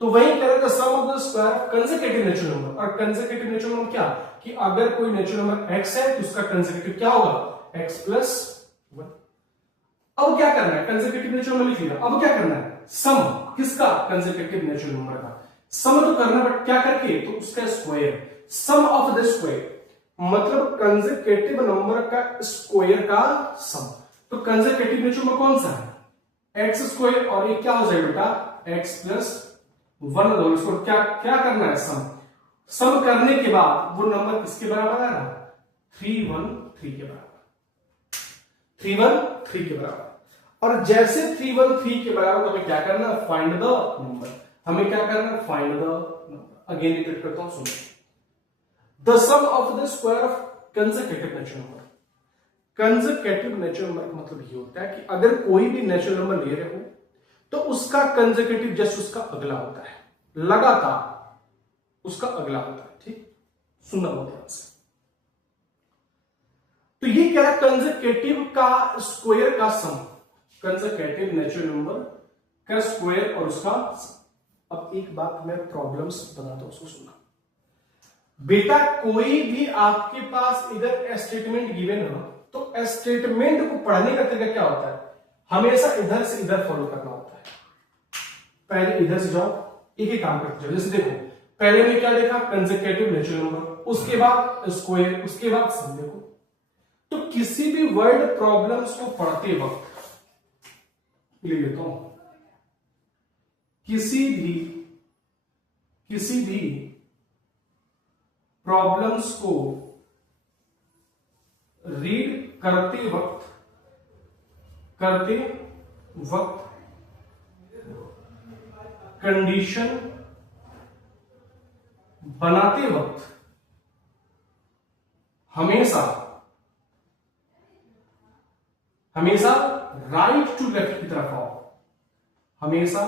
तो वही कह रहा था sum of the square of consecutive natural number, और कंसेक्यूटिव नेचुरल नंबर क्या, कि अगर कोई नेचुरल नंबर x है तो उसका कंसेक्यूटिव क्या होगा, x प्लस 1। अब क्या करना है, कंसेक्यूटिव नेचुरल नंबर लिख लिया, अब क्या करना है, सम किसका, कंसेक्यूटिव नेचुरल नंबर का सम तो करना, बट क्या करके, तो उसका square, sum of the square, मतलब कंसेक्यूटिव नंबर का स्क्वायर का सम। तो कंसेक्यूटिव नेचुरल नंबर कौन सा है, एक्स स्क्वायर, और ये क्या हो जाएगा बेटा, एक्स प्लस 1। इसको क्या करना है, सम करने के बाद वो नंबर किसके बराबर आ रहा है, 313 के बराबर, 313 के बराबर। और जैसे 313 के बराबर तो हमें क्या करना है, फाइंड द नंबर, हमें क्या करना है, find the number. Again repeat करता हूं, सुनो, the sum of the square of consecutive natural number. Consecutive natural number का मतलब ये होता है कि अगर कोई भी नेचुरल नंबर ले रहे हो तो उसका कंसेक्यूटिव जस्ट उसका अगला होता है, लगातार उसका अगला होता है। ठीक, सुनना बहुत ध्यान से। तो ये क्या है, कंसेक्यूटिव का स्क्वायर का सम, कंसेक्यूटिव नेचुरल नंबर का स्क्वायर और उसका सम। अब एक बात मैं प्रॉब्लम्स बताता हूं, उसको सुनना बेटा। कोई भी आपके पास इधर स्टेटमेंट गिवन हो तो स्टेटमेंट को पढ़ने का तरीका क्या होता है, हमेशा इधर से इधर फॉलो करना होता है। पहले इधर से जाओ, एक काम करते जाओ। जैसे देखो, पहले में क्या देखा, कंसेक्यूटिव नेचुरल नंबर, उसके बाद स्क्वायर, उसके बाद सम। देखो, तो किसी भी वर्ड प्रॉब्लम्स को पढ़ते वक्त ले लेता हूं, किसी भी प्रॉब्लम्स को रीड करते वक्त कंडीशन बनाते वक्त हमेशा राइट टू लेफ्ट की तरफ आओ, हमेशा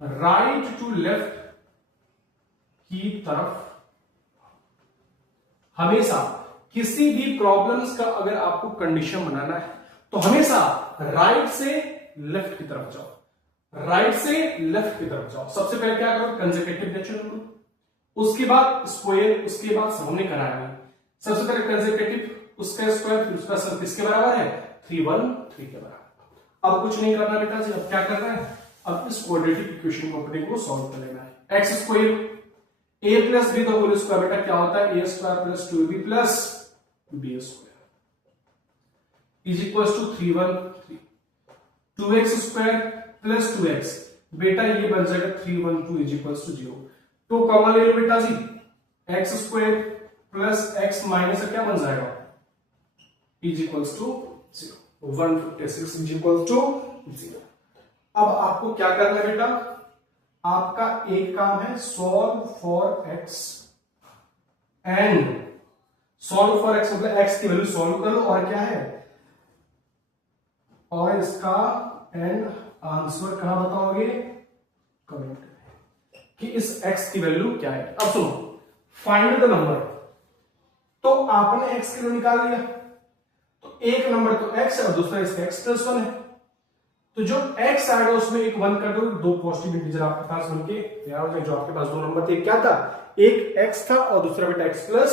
राइट टू लेफ्ट की तरफ। हमेशा किसी भी प्रॉब्लम्स का अगर आपको कंडीशन बनाना है तो हमेशा राइट से लेफ्ट की तरफ जाओ, राइट से लेफ्ट की तरफ जाओ। सबसे पहले क्या करो, कंसेक्यूटिव नेचुरल नंबर, उसके बाद स्क्वायर, उसके बाद सम हमने कराया है। सबसे पहले कंसेक्यूटिव, उसका स्क्वायर, फिर उसका सम किसके बराबर है, 313 के बराबर। अब कुछ नहीं करना बेटा जी, अब क्या करना है, अब इस क्वाड्रेटिक इक्वेशन को सॉल्व कर लेना है। X square a plus b का होल स्क्वायर बेटा क्या होता है, a square plus 2b plus b square is equal to 313। 2x square plus 2x बेटा ये बन जाएगा 312 इज इक्वल टू 0। तो कॉमन ले लो बेटा जी, x square plus x minus क्या बन जाएगा, is equal to 0, 156 is equal to 0। अब आपको क्या करना है बेटा, आपका एक काम है solve for x and solve for x मतलब x की वैल्यू सॉल्व कर लो, और क्या है, और इसका एंड आंसर कहां बताओगे, कमेंट करें कि इस x की वैल्यू क्या है। अब सुनो, फाइंड द नंबर, तो आपने x की वैल्यू निकाल लिया, तो एक नंबर तो x है और दूसरा इसका x प्लस 1 है, तो जो x आएगा उसमें एक 1 कर दो, दो पॉजिटिव इंटीजर आपके पास बनके तैयार हो जाए। जो आपके पास दो नंबर थे, क्या था, एक x था और दूसरा बेटा x प्लस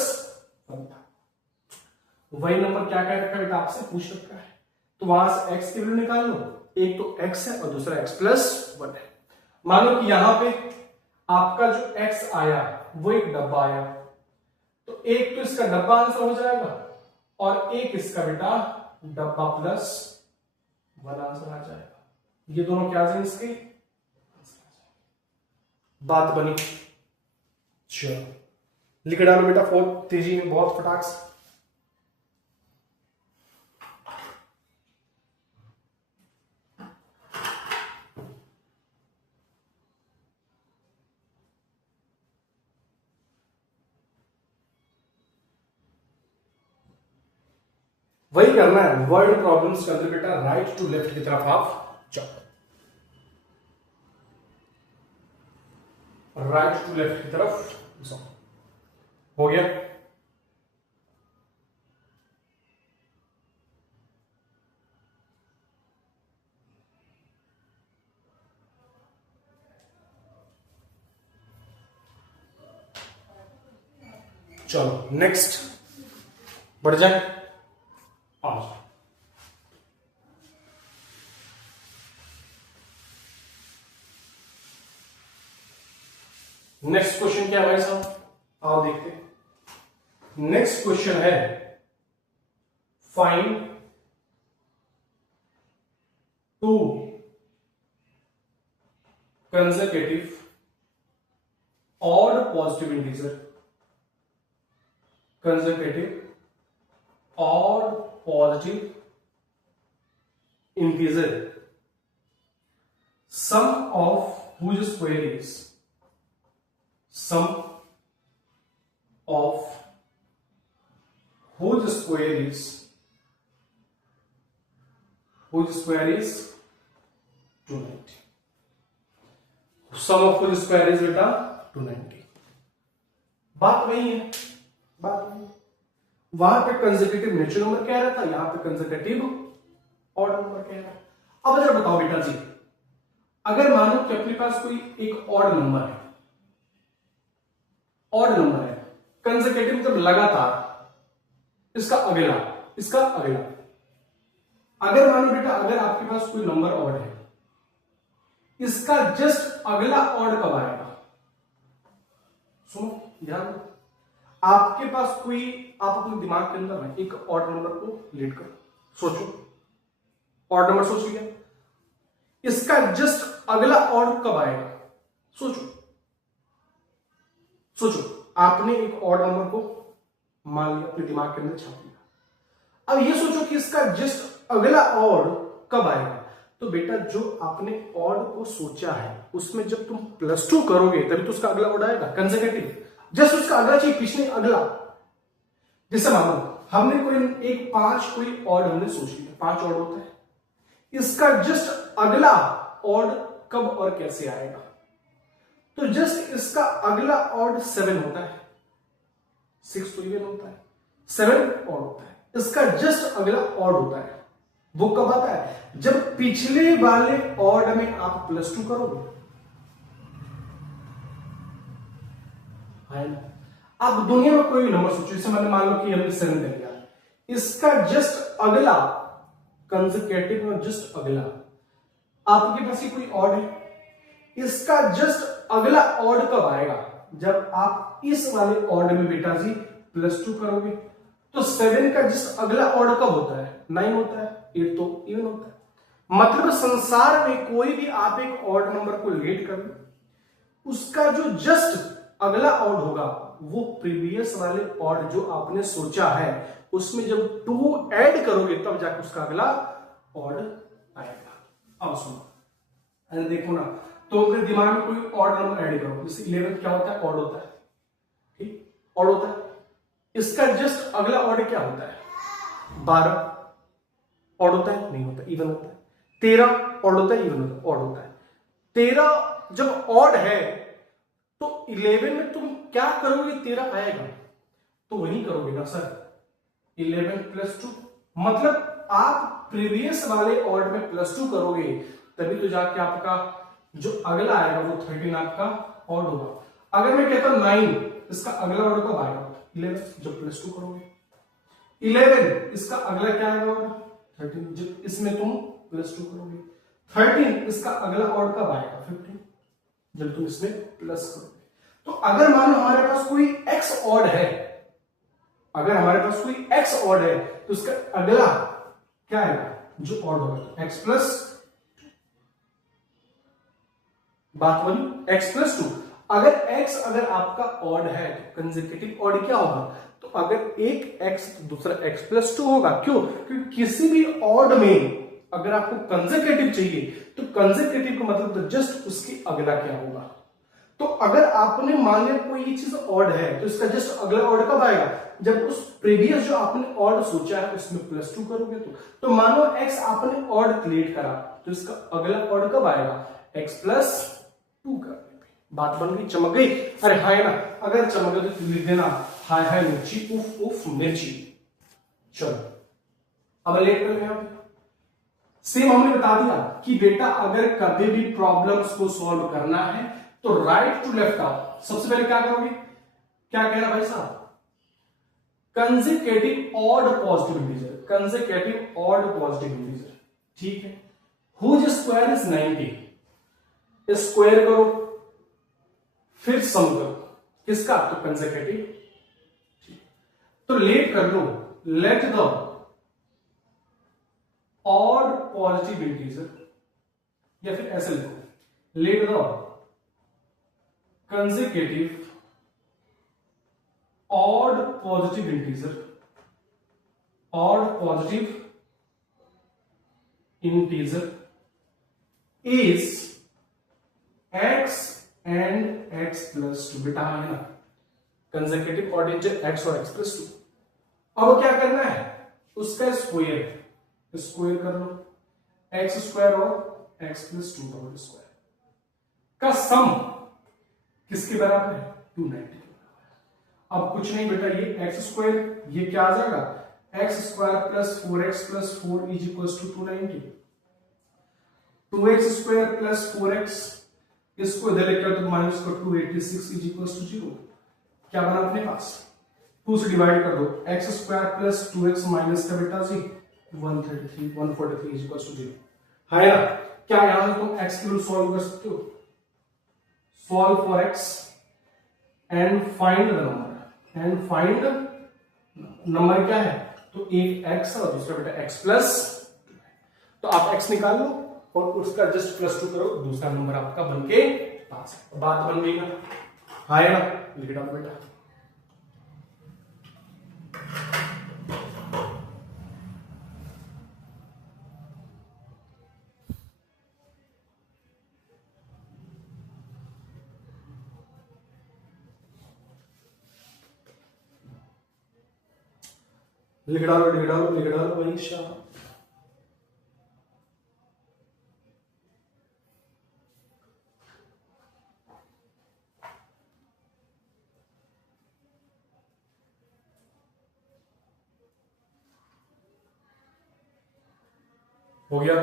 1 था। वही नंबर क्या कह रखा है बेटा, आपसे पूछ रखा है, तो वहां से x की वैल्यू निकाल लो, एक तो x है और दूसरा x प्लस 1 है। मानो कि यहां पे आपका जो x आया वो एक डब्बा आया। तो एक तो इसका डब्बा आंसर हो जाएगा और एक इसका बेटा डब्बा प्लस 1 आंसर आ जाएगा। ये दोनों क्या हैं इसके, बात बनी। चलो लिख डालो बेटा फोर्थ तेजी में, बहुत फटाक से। वही करना है, वर्ड प्रॉब्लम्स के अंदर बेटा राइट टू लेफ्ट की तरफ आप जाओ, राइट टू लेफ्ट की तरफ जाओ। हो गया? चलो नेक्स्ट बढ़ जाए। आओ नेक्स्ट क्वेश्चन क्या है भाई साहब, आओ देखते हैं। नेक्स्ट क्वेश्चन है find to consecutive odd positive integer, consecutive odd positive integer, sum of whose square is, sum of whose square is 290, sum of whose square is बेटा 290। बात वही है, बात वही है। वहां पे कंसेक्यूटिव नेचुरल नंबर कह रहा था, यहां पे कंसेक्यूटिव ऑड नंबर कह रहा है। अब जरा बताओ बेटा जी, अगर मानो कि अपने पास कोई एक ऑड नंबर है, ऑड नंबर है, कंसेक्यूटिव मतलब लगातार, इसका अगला, इसका अगला। अगर मानो बेटा अगर आपके पास कोई नंबर ऑड है, इसका जस्ट अगला ऑड कब आएगा? सुनो ध्यान दो, आपके पास कोई, आप अपने दिमाग के अंदर में एक ऑड नंबर को लीड करो, सोचो, ऑड नंबर सोच लिया, इसका जस्ट अगला ऑड कब आएगा? सोचो सोचो, आपने एक ऑड नंबर को मान लिया, अपने दिमाग के अंदर छाप लिया। अब ये सोचो कि इसका जस्ट अगला ऑड कब आएगा। तो बेटा जो आपने ऑड को सोचा है उसमें जब तुम +2 करोगे तभी तो उसका अगला ऑड आएगा, कंसेक्यूटिव। जस्ट उसका अगला चाहिए, पिछले अगला। जैसे मान लो हमने कोई एक 5 कोई ऑड हमने सोच लिया, 5 ऑड होता है, इसका जस्ट अगला ऑड कब और कैसे आएगा? तो जस्ट इसका अगला ऑड 7 होता है, 6 तो इवन होता है, 7 ऑड होता है, इसका जस्ट अगला ऑड होता है, वो कब आता है? जब पिछले वाले ऑड में आप +2 करोगे। अब दुनिया में कोई नंबर सोचो, जैसे मैंने मान लो कि हमने 7 कर लिया, इसका जस्ट अगला कंसेक्यूटिव में जस्ट अगला, आपके पास ही कोई ऑड है, इसका जस्ट अगला ऑड कब आएगा? जब आप इस वाले ऑड में बेटा जी +2 करोगे। तो 7 का जस्ट अगला ऑड कब होता है? 9 होता है, 8 तो इवन होता है। मतलब संसार में कोई भी आप एक ऑड नंबर को लीड करो, उसका जो जस्ट अगला ऑड होगा वो प्रीवियस वाले ऑड जो आपने सोचा है उसमें जब 2 ऐड करोगे तब जाकर उसका अगला ऑड आएगा। अब सुनो, अरे देखो ना, तो अपने दिमाग में कोई ऑड नंबर ऐड करो, जैसे 11 क्या होता है? ऑड होता है, ठीक, ऑड होता है। इसका जस्ट अगला ऑड क्या होता है? 12 ऑड होता है? नहीं होता, इवन होता है। 13 ऑड होता है? इवन होता है, ऑड होता है। 13 जब ऑड है तो 11 में तुम क्या करोगे? 13 आएगा तो वही करोगे ना सर, 11 + 2, मतलब आप प्रीवियस वाले ऑड में +2 करोगे तभी तो जाके आपका जो अगला आएगा वो 13 आपका ऑड होगा। अगर मैं कहता हूं 9, इसका अगला ऑड कब आएगा? 11, जब +2 करोगे। 11 इसका अगला क्या आएगा ऑड? 13, जब इसमें तुम +2 करोगे। 13 इसका अगला ऑड कब आएगा? 15, जब तुम इसमें प्लस करोगे। तो अगर मान लो हमारे पास कोई एक्स ऑड है, अगर हमारे पास कोई एक्स ऑड है तो उसका अगला क्या है जो ऑड होगा, एक्स प्लस, बात बनी, एक्स प्लस 2। अगर x अगर आपका ऑड है तो कंसेक्यूटिव ऑड क्या होगा, तो अगर एक x तो दूसरा x प्लस 2 होगा। क्यों? क्योंकि किसी भी ऑड में अगर आपको कंसेक्यूटिव चाहिए तो कंसेक्यूटिव का मतलब तो जस्ट उसकी अगला क्या होगा। तो अगर आपने मान लिया कोई ये चीज ऑड है तो इसका जस्ट अगला ऑड कब आएगा, जब उस प्रीवियस जो आपने ऑड सोचा है उसमें प्लस 2 करोगे। तो मानो x आपने ऑड क्रिएट करा तो इसका अगला ऑड कब आएगा, x प्लस 2 का। बात बन गई, चमक गई? अरे हाय ना, अगर चमक गई तो लिख देना हाय हाय मिर्ची, उफ उफ मिर्ची। चलो अब लेट कर लें। सेम हमने बता दिया कि बेटा अगर कभी भी प्रॉब्लम्स को सॉल्व करना है तो राइट टू लेफ्ट आओ। सबसे पहले क्या करोगे, क्या कह रहा भाई साहब, consecutive odd positive integer, consecutive odd positive integer, ठीक है। हुज स्क्वायर इज 90, स्क्वायर करो फिर सम करो, किसका, तो कंसेक्यूटिव। तो लेट कर लो, let the odd positive integer, या फिर ऐसे लिखो, let the consecutive odd positive integer, odd positive integer is x and x plus 2। बेटा है ना, कंसेक्यूटिव ऑड इंटीजर x और x प्लस 2। अब क्या करना है, उसका स्क्वायर, स्क्वायर कर लो, एक्स स्क्वायर और एक्स प्लस 2 का होल स्क्वायर का सम किसके बराबर है, 290। अब कुछ नहीं बेटा, ये एक्स स्क्वायर ये क्या आ जाएगा, x square plus 4x plus 4 is equal to 290। 2x square plus 4x, इसको इधर लेकर तो माइनस को 286 इज इक्वल टू 0। क्या बना अपने पास, 2 से डिवाइड कर दो, x square plus 2x minus का बेटा जी 143 इज इक्वल टू 0 है ना। क्या यहां से तुम x की वैल्यू सॉल्व कर सकते हो, solve for x and find the number, and find number क्या है, तो एक x और दूसरा बेटा x प्लस। तो आप x निकाल लो और उसका जस्ट प्लस 2 करो, दूसरा नंबर आपका बनके पास है। बात बन गई ना, है ना, लिख डालो बेटा। लिख डालो, लिख डालो, लिख डालो भाई शाह। हो गया,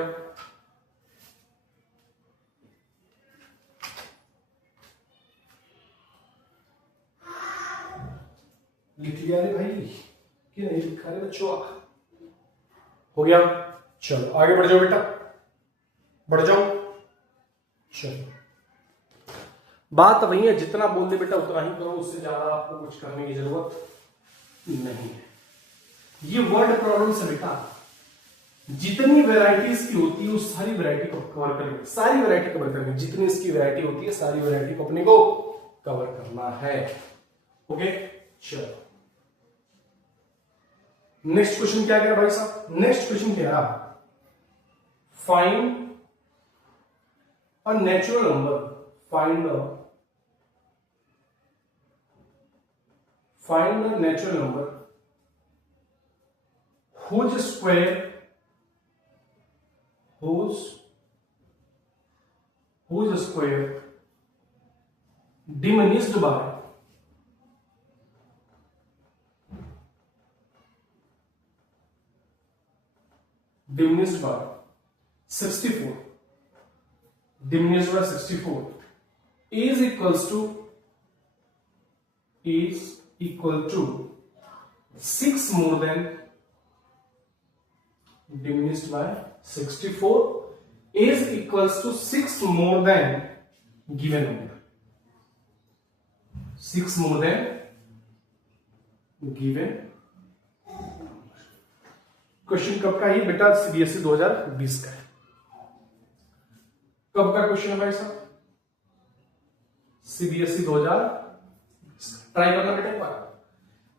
लिख लिया रे भाई कि नहीं लिखा रे बच्चों, हो गया। चलो आगे बढ़ जाओ बेटा, बढ़ जाओ। चलो बात वही है, जितना बोल दे बेटा उतना ही करो, उससे ज्यादा आपको कुछ करने की जरूरत नहीं है। ये वर्ड प्रॉब्लम से बेटा जितनी वैरायटीज की होती है वो सारी वैरायटी को कवर करनी, सारी वैरायटी कवर करनी, जितनी इसकी वैरायटी होती है सारी वैरायटी को अपने को कवर करना है। ओके चलो नेक्स्ट क्वेश्चन क्या कह रहा भाई साहब, नेक्स्ट क्वेश्चन कह रहा find a natural number, find a natural number whose square diminished by 64, diminished by 64 is equal to 6 more than diminished by 64 is equals to 6 more than given number। 6 more than given. Question कब का? ये बेटा CBSE 2020 का है। कब का question है भाई साहब? सीबीएसई 2020। ट्राई करना बेटा एक बार।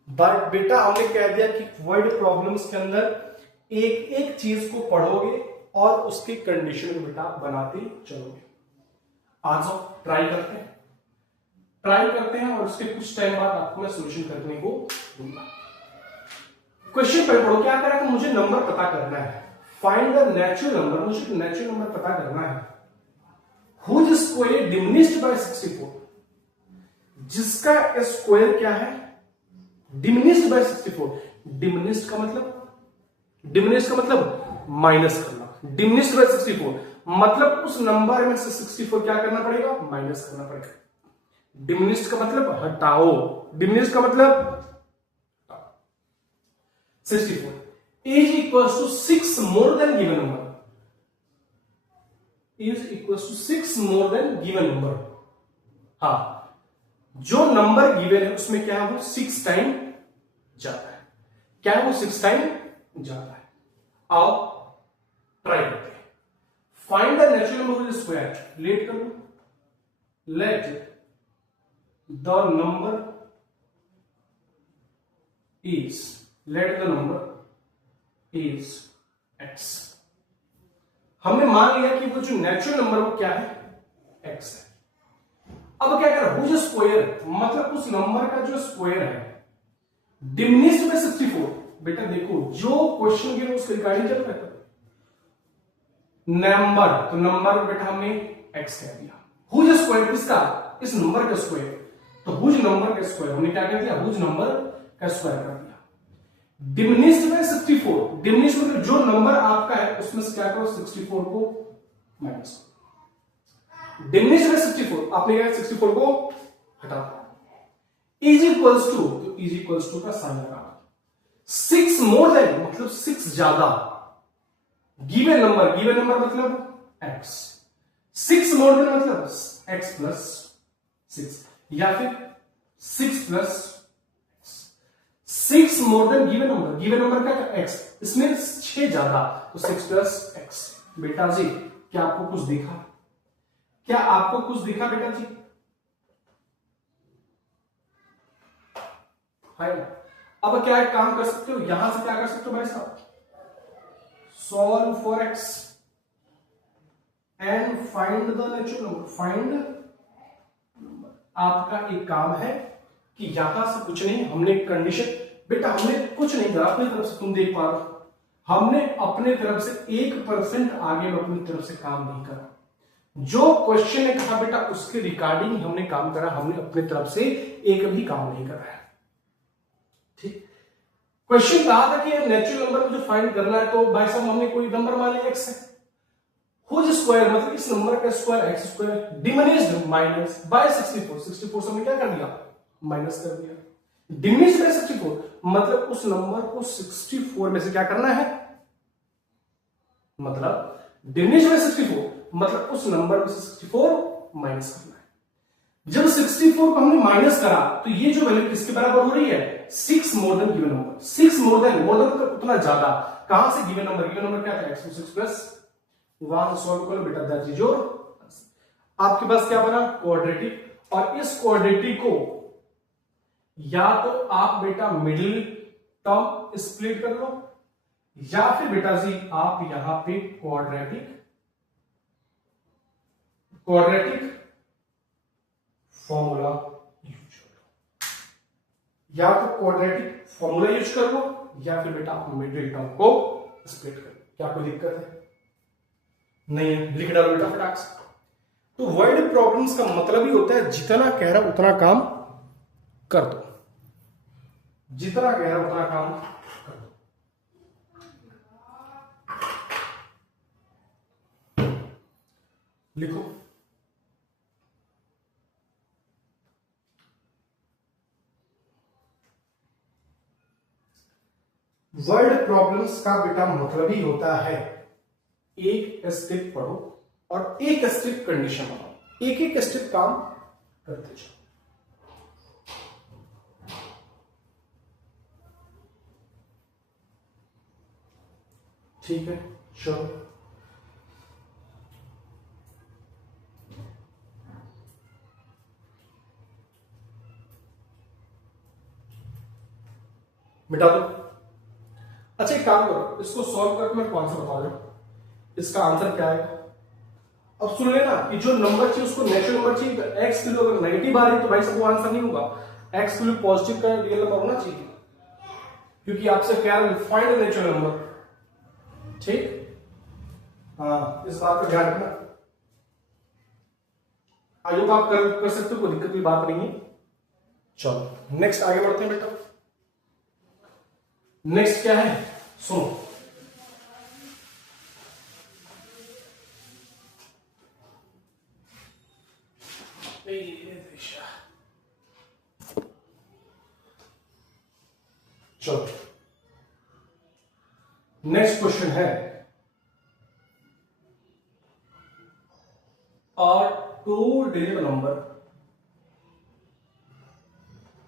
बट बेटा हमने कह दिया कि वर्ड प्रॉब्लम्स के अंदर एक एक चीज को पढ़ोगे और उसकी कंडीशन बेटा बनाते चलोगे। आ जाओ ट्राई करते हैं और उसके कुछ टाइम बाद आपको मैं सोल्यूशन करने को दूंगा। क्वेश्चन पढ़ पढ़ो। क्या करेगा? मुझे नंबर पता करना है। Find the natural number. मुझे नेचुरल नंबर पता करना है हुज स्क्वायर डिमिनिश्ड बाय 64, जिसका स्क्वायर क्या है? Diminished bye 64। डिमिनिश्ड का मतलब माइनस करना। डिमिनिश्ड बाय 64 मतलब उस नंबर में से 64 क्या करना पड़ेगा? माइनस करना पड़ेगा। डिमिनिश्ड का मतलब हटाओ। डिमिनिश्ड का मतलब 64 is equals to 6 more than given number, is equals to 6 more than given number। हाँ, जो नंबर गिवन है उसमें क्या है? वो 6 टाइम जाता है। क्या है? वो 6 टाइम जाता है। आओ ट्राई करते हैं। Find the natural number square. Let करो। Let the number is, let the number is x। हमने मान लिया कि वो जो नेचुरल नंबर वो क्या है? x है। अब क्या कर रहा है? स्क्वायर मतलब उस नंबर का जो स्क्वायर है डिमिनिश्ड बाय 64। बेटा देखो जो क्वेश्चन गिवन उसके रिगार्डिंग चल रहा है नंबर, तो नंबर बेटा हमने x कह दिया। हुज स्क्वायर किसका? इस नंबर का स्क्वायर। तो हुज नंबर का स्क्वायर हमने क्या कर दिया? हुज नंबर का स्क्वायर कर दिया। Diminished bye 64। डिमिनिश्ड मतलब जो नंबर आपका है उसमें से क्या करो? 64 को माइनस। डिमिनिश्ड बाय 64 आपने क्या? 64 को हटा दो। इज इक्वल्स टू, तो इज इक्वल्स टू का साइन लगा। 6 मोर देन मतलब 6 ज्यादा गिवन नंबर मतलब x। 6 मोर देन मतलब x प्लस 6 या फिर 6 plus 6 more than given number क्या? x। इसमें 6 ज्यादा तो 6 प्लस x। बेटा जी क्या आपको कुछ दिखा? क्या आपको कुछ दिखा बेटा जी? है। अब क्या एक काम कर सकते हो? यहां से क्या कर सकते हो भाई साहब? Solve for x and find the natural number. Find आपका एक काम है कि यहां से कुछ नहीं, हमने कंडीशन बेटा हमने कुछ नहीं करा अपनी तरफ से। तुम देख पा रहे हो हमने अपने तरफ से 1% आगे में अपनी तरफ से काम नहीं करा। जो क्वेश्चन ने कहा बेटा उसके रिगार्डिंग हमने काम करा। हमने अपने तरफ से एक भी काम नहीं करा है। ठीक। क्वेश्चन कहा था कि नेचुरल नंबर मुझे फाइंड करना है, तो भाई साहब हमने कोई नंबर मान लिया x है। हुज स्क्वायर मतलब इस नंबर का square x square diminished minus by 64। 64 से हमने क्या कर दिया? माइनस कर दिया। डिमिनिश्ड बाय 64 मतलब उस नंबर को 64 में से क्या करना है? मतलब डिमिनिश्ड बाय 64 मतलब उस नंबर में से 64 माइनस करना है। जब 64 को हमने माइनस करा तो ये जो वैल्यू किसके बराबर हो रही है? 6 more than given number. 6 more than मतलब उतना ज्यादा। कहां से? गिवन नंबर क्या था? x। 6 प्लस वहां से सॉल्व करो बेटा, दैट इज योर आंसर। आपके पास क्या बना? क्वाड्रेटिक। और इस क्वाड्रेटिक को या तो आप बेटा मिडिल टर्म स्प्लिट कर लो या फिर बेटा जी आप यहां पे क्वाड्रेटिक फॉर्मूला यूज कर लो। या तो क्वाड्रेटिक फॉर्मूला यूज कर लो या फिर बेटा आप मिडिल टर्म को स्प्लिट कर लो। क्या कोई दिक्कत है? नहीं है। लिख डालो बेटा फटाक से। तो वर्ड प्रॉब्लम्स का मतलब ही होता है जितना कह रहा उतना काम कर दो। जितना कह रहा उतना काम कर दो। लिखो। वर्ड प्रॉब्लम्स का बेटा मतलब ही होता है एक स्टेप पढ़ो और एक स्टेप कंडीशन बनाओ। एक एक स्टेप काम करते जाओ। ठीक है, चलो मिटा दो। अच्छा एक काम करो, इसको सॉल्व करके मेरे को आंसर बता दो, इसका आंसर क्या आएगा। अब सुन लेना कि जो नंबर चाहिए उसको नेचुरल नंबर चाहिए, तो एक्स की अगर नेगेटिव आ रही तो भाई सब वो आंसर नहीं होगा, एक्स की पॉजिटिव का रियल नंबर होना चाहिए, क्योंकि आपसे क्या फाइंड नेचुरल नंबर। ठीक, हाँ इस बात का ध्यान रखना। आई होप आप कर सकते हो, कोई दिक्कत की बात नहीं है। चलो नेक्स्ट आगे बढ़ते हैं बेटा। नेक्स्ट क्या है सुनो, चलो नेक्स्ट क्वेश्चन है, और 2 डिजिट नंबर,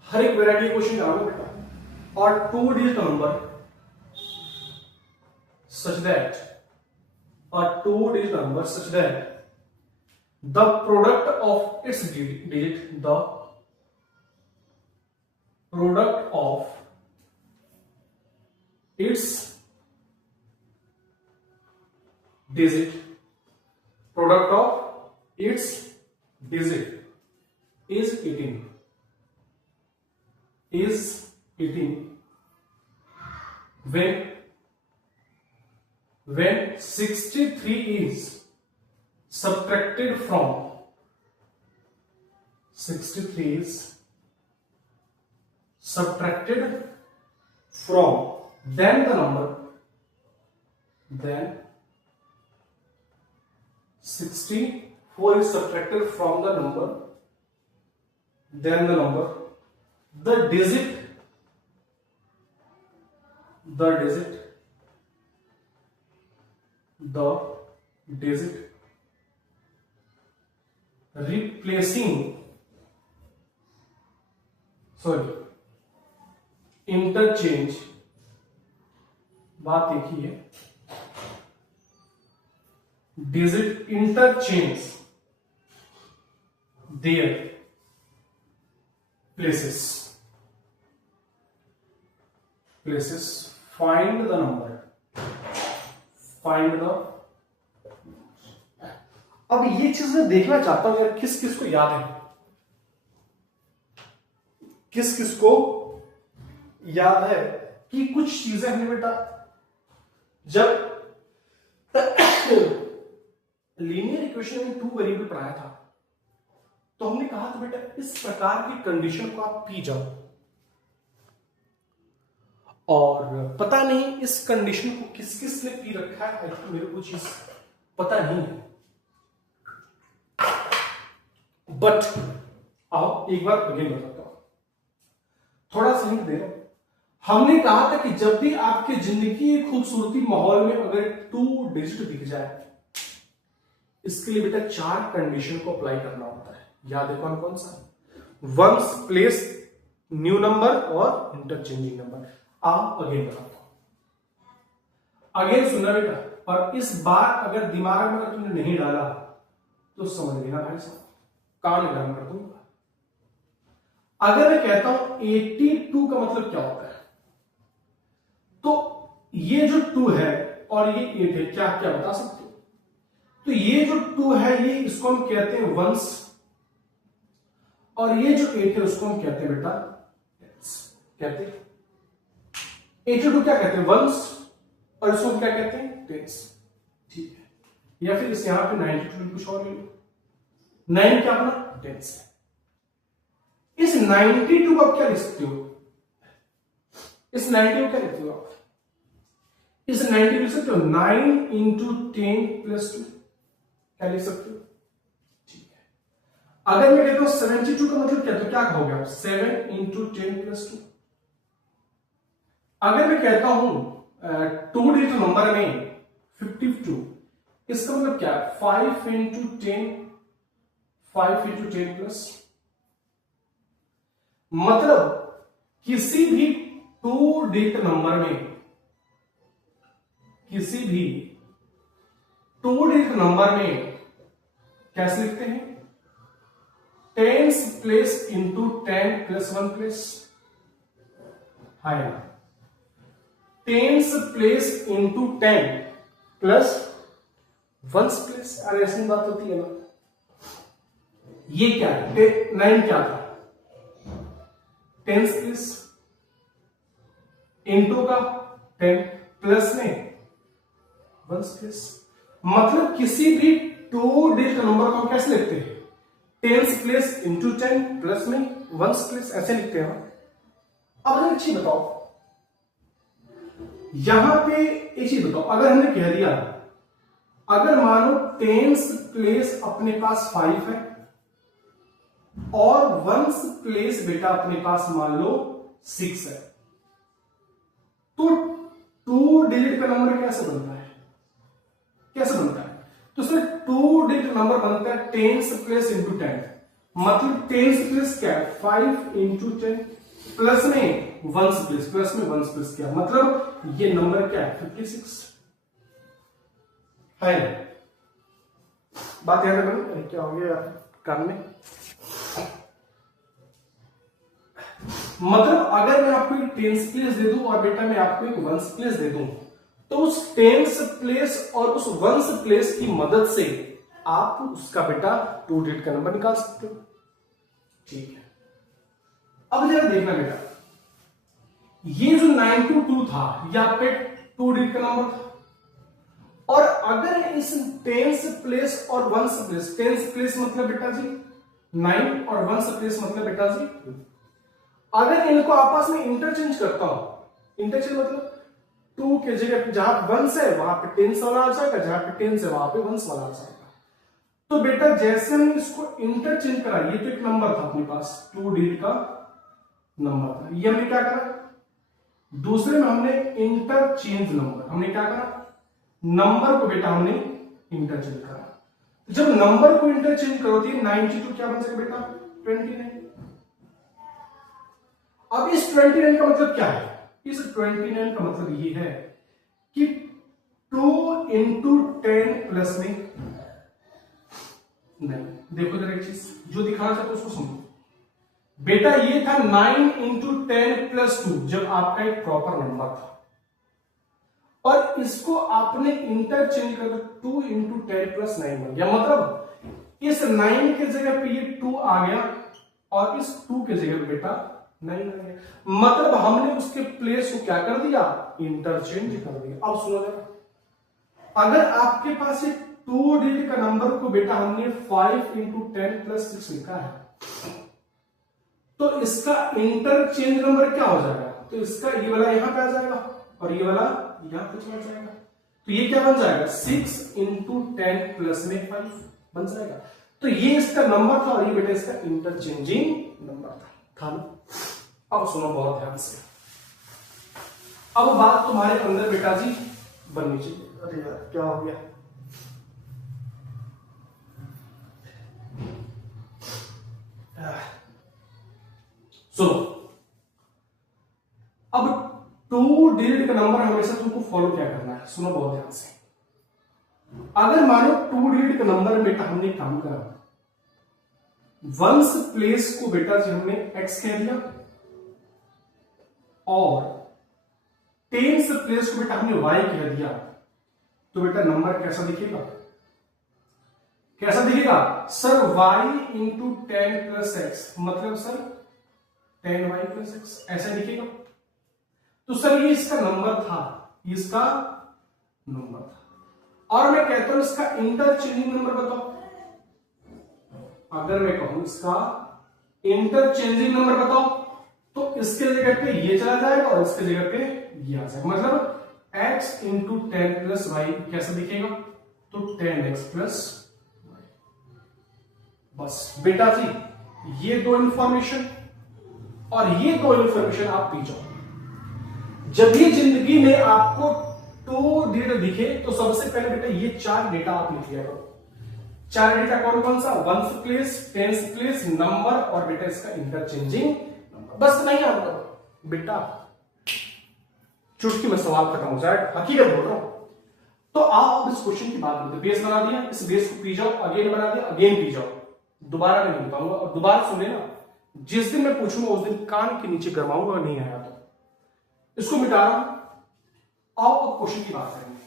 हर एक वेराइटी क्वेश्चन आ बेटा, और 2 digit number such that, or 2 digit number such that the product of its digit, the product of its digit, product of its digit is 18, is 18 when 63 is subtracted from 63 is subtracted from then the number, then 64 is subtracted from the number, then the number, the digit interchange, बात एक ही है, digit interchange their places, find the number, find the. अब ये चीज मैं देखना चाहता हूं यार, किस किस को याद है, किस किस को याद है कि कुछ चीजें हमने बेटा जब लीनियर इक्वेशन में 2 वेरिएबल पढ़ाया था, तो हमने कहा था बेटा इस प्रकार की कंडीशन को आप पी जाओ, और पता नहीं इस कंडीशन को किस किस ने पी रखा है, तो मेरे को चीज पता नहीं है, बट आओ एक बार अगेन बताता हूं, थोड़ा सा हिंट दे रहा हूं। हमने कहा था कि जब भी आपके जिंदगी की खूबसूरती माहौल में अगर 2 डिजिट दिख जाए, इसके लिए बेटा 4 कंडीशन को अप्लाई करना होता है, याद है कौन कौन सा, वंस प्लेस न्यू नंबर और इंटरचेंजिंग नंबर। आप अगेन बताता हूं, अगेन सुनना बेटा, और इस बार अगर दिमाग में अगर तुमने नहीं डाला तो समझ लेना भाई साहब, कान गर्म कर दूंगा। अगर मैं कहता हूं 82 का मतलब क्या होता है, तो ये जो 2 है और ये 8 है, क्या क्या बता सकते हो। तो ये जो 2 है ये इसको हम कहते हैं वंस, और ये जो 8 है उसको हम कहते हैं बेटा टेंस। कहते हैं 82 क्या कहते हैं वंस, और इसको हम क्या कहते हैं टेंस। ठीक है, या फिर इस यहां पे 92 कुछ और ले लो, 9 क्या अपना टेंस है। इस 92 को आप क्या लिख सकते हो, इस 90 को क्या लिखते हो आप, इस 90 लिख सकते हो 9 इंटू 10 प्लस 2, क्या लिख सकते हो। ठीक है, अगर मैं कहता हूं 72 का मतलब क्या, तो क्या कहोगे आप 7 इंटू 10 प्लस 2। अगर मैं कहता हूं 2 डिजिट नंबर में 52, इसका मतलब क्या है 5 इंटू 10, 5 इंटू 10 प्लस, मतलब किसी भी 2 डिजिट नंबर में किसी भी 2 डिजिट नंबर में कैसे लिखते हैं? Tens place into 10 plus 1 place है ना, tens place into 10 plus 1 place. अरे ऐसी बात होती है ना। ये क्या है? 9 क्या था? टेंस प्लेस इंटू का 10 प्लस में 1 प्लेस। मतलब किसी भी 2 डिजिट नंबर को हम कैसे लिखते हैं? टेंस प्लेस इंटू 10 प्लस में 1 प्लेस, ऐसे लिखते हैं। अब एक चीज बताओ, यहां पे एक चीज बताओ, अगर हमने कह दिया, अगर मानो टेंस प्लेस अपने पास 5 है और 1 प्लेस बेटा अपने पास मान लो 6 है, तो 2 डिजिट का नंबर कैसे बनता है? कैसे बनता है? तो उसमें 2 डिजिट नंबर बनता है टेंस प्लेस इंटू 10। मतलब टेंस प्लेस क्या है? 5 इंटू 10 प्लस में 1 प्लेस, प्लस में 1 प्लेस क्या? मतलब ये नंबर क्या है? 56 है। बात याद रखना। क्या हो गया यार कान में? मतलब अगर मैं आपको एक टेंस प्लेस दे दूं और बेटा मैं आपको एक 1 प्लेस दे दूं, तो उस टेंस प्लेस और उस 1 प्लेस की मदद से आप उसका बेटा 2 डिजिट का नंबर निकाल सकते हो। ठीक है, अब जरा देखना बेटा, ये जो 922 था ये आपके 2 डिजिट का नंबर था, और अगर इस टेंस प्लेस और 1 प्लेस, टेंस प्लेस मतलब बेटा जी 9 और 1 प्लेस मतलब बेटा जी 2, अगर इनको आपस में इंटरचेंज करता हूं, इंटरचेंज मतलब 2 के जगह जहां 1 है वहां पे टेंस वाला आ जाएगा, जहां पे टेंस है वहां पे 1 वाला आ जाएगा। तो बेटा जैसे हम इसको इंटरचेंज करा, ये तो एक नंबर था अपने पास 2 डिजिट का नंबर था, ये हमने क्या करा? दूसरे में हमने इंटरचेंज नंबर, हमने क्या करा? नंबर को बेटा हमने इंटरचेंज करा। जब नंबर को इंटरचेंज करो तो 92 क्या बन जाएगा बेटा? 29। अब इस 29 का मतलब क्या है? इस 29 का मतलब ये है कि 2 इंटू 10 प्लस में नहीं, देखो जरा एक चीज जो दिखाना चाहते उसको समझो बेटा। ये था 9 इंटू 10 प्लस 2 जब आपका एक प्रॉपर नंबर था, और इसको आपने इंटरचेंज कर 2 इंटू 10 प्लस 9 बन गया। मतलब इस 9 के जगह पे ये 2 आ गया और इस 2 के जगह पे बेटा 9 आ गया। मतलब हमने उसके प्लेस को क्या कर दिया? इंटरचेंज कर दिया। अब सुनो जरा, अगर आपके पास ये 2 डिजिट का नंबर को बेटा हमने 5 इंटू 10 प्लस 6 लिखा है, तो इसका इंटरचेंज नंबर क्या हो जाएगा? तो इसका ये वाला यहां पे आ जाएगा और ये वाला यहां पे चला जाएगा, तो ये क्या बन जाएगा? 6 इंटू 10 प्लस में 5 बन जाएगा। तो ये इसका नंबर था और ये बेटा इसका इंटरचेंजिंग नंबर था ना? अब सुनो बहुत ध्यान से, अब बात तुम्हारे अंदर बेटा जी बननी चाहिए। अरे यार क्या हो गया? सुनो, अब 2 डिजिट का नंबर हमेशा तुमको फॉलो क्या करना है? सुनो बहुत ध्यान से, अगर मानो 2 डिजिट का नंबर बेटा हमने काम करा, 1 प्लेस को बेटा जी हमने x कह दिया और 10 प्लेस को बेटा हमने y कह दिया, तो बेटा नंबर कैसा दिखेगा? कैसा दिखेगा sir? y into 10 plus x, मतलब सर 10y प्लस एक्स, ऐसा दिखेगा। तो सर ये इसका नंबर था, इसका नंबर था, और मैं कहता हूं इसका इंटरचेंजिंग नंबर बताओ। अगर मैं कहूं इसका इंटरचेंजिंग नंबर बताओ, तो इसके जगह पे ये चला जाएगा और इसके जगह पे ये आ जाएगा। मतलब x इंटू 10 प्लस वाई कैसा दिखेगा? तो 10x प्लस वाई। बस बेटा जी ये 2 इंफॉर्मेशन और ये 2 इंफॉर्मेशन आप पी जाओ। जब भी जिंदगी में आपको 2 डिजिट दिखे तो सबसे पहले बेटा ये 4 डेटा आप लिख लिया करो। 4 डेटा कौन कौन सा? 1 प्लेस, 10 प्लेस, नंबर और बेटा इसका इंटरचेंजिंग नंबर। बस नहीं आता बेटा, चुटकी में सवाल खत्म हो जाएगा। हकीकत बोल रहा हूं, तो आओ अब इस क्वेश्चन की बात करते हैं। बेस बना दिया, इस बेस को पी जाओ, अगेन बना दिया, अगेन पी जाओ, दोबारा मैं नहीं बताऊंगा। और दोबारा सुन लेना, जिस दिन मैं पूछूंगा उस दिन कान के नीचे गरमाऊंगा, नहीं आया तो इसको मिटा रहा हूं। आओ अब क्वेश्चन की बात करेंगे।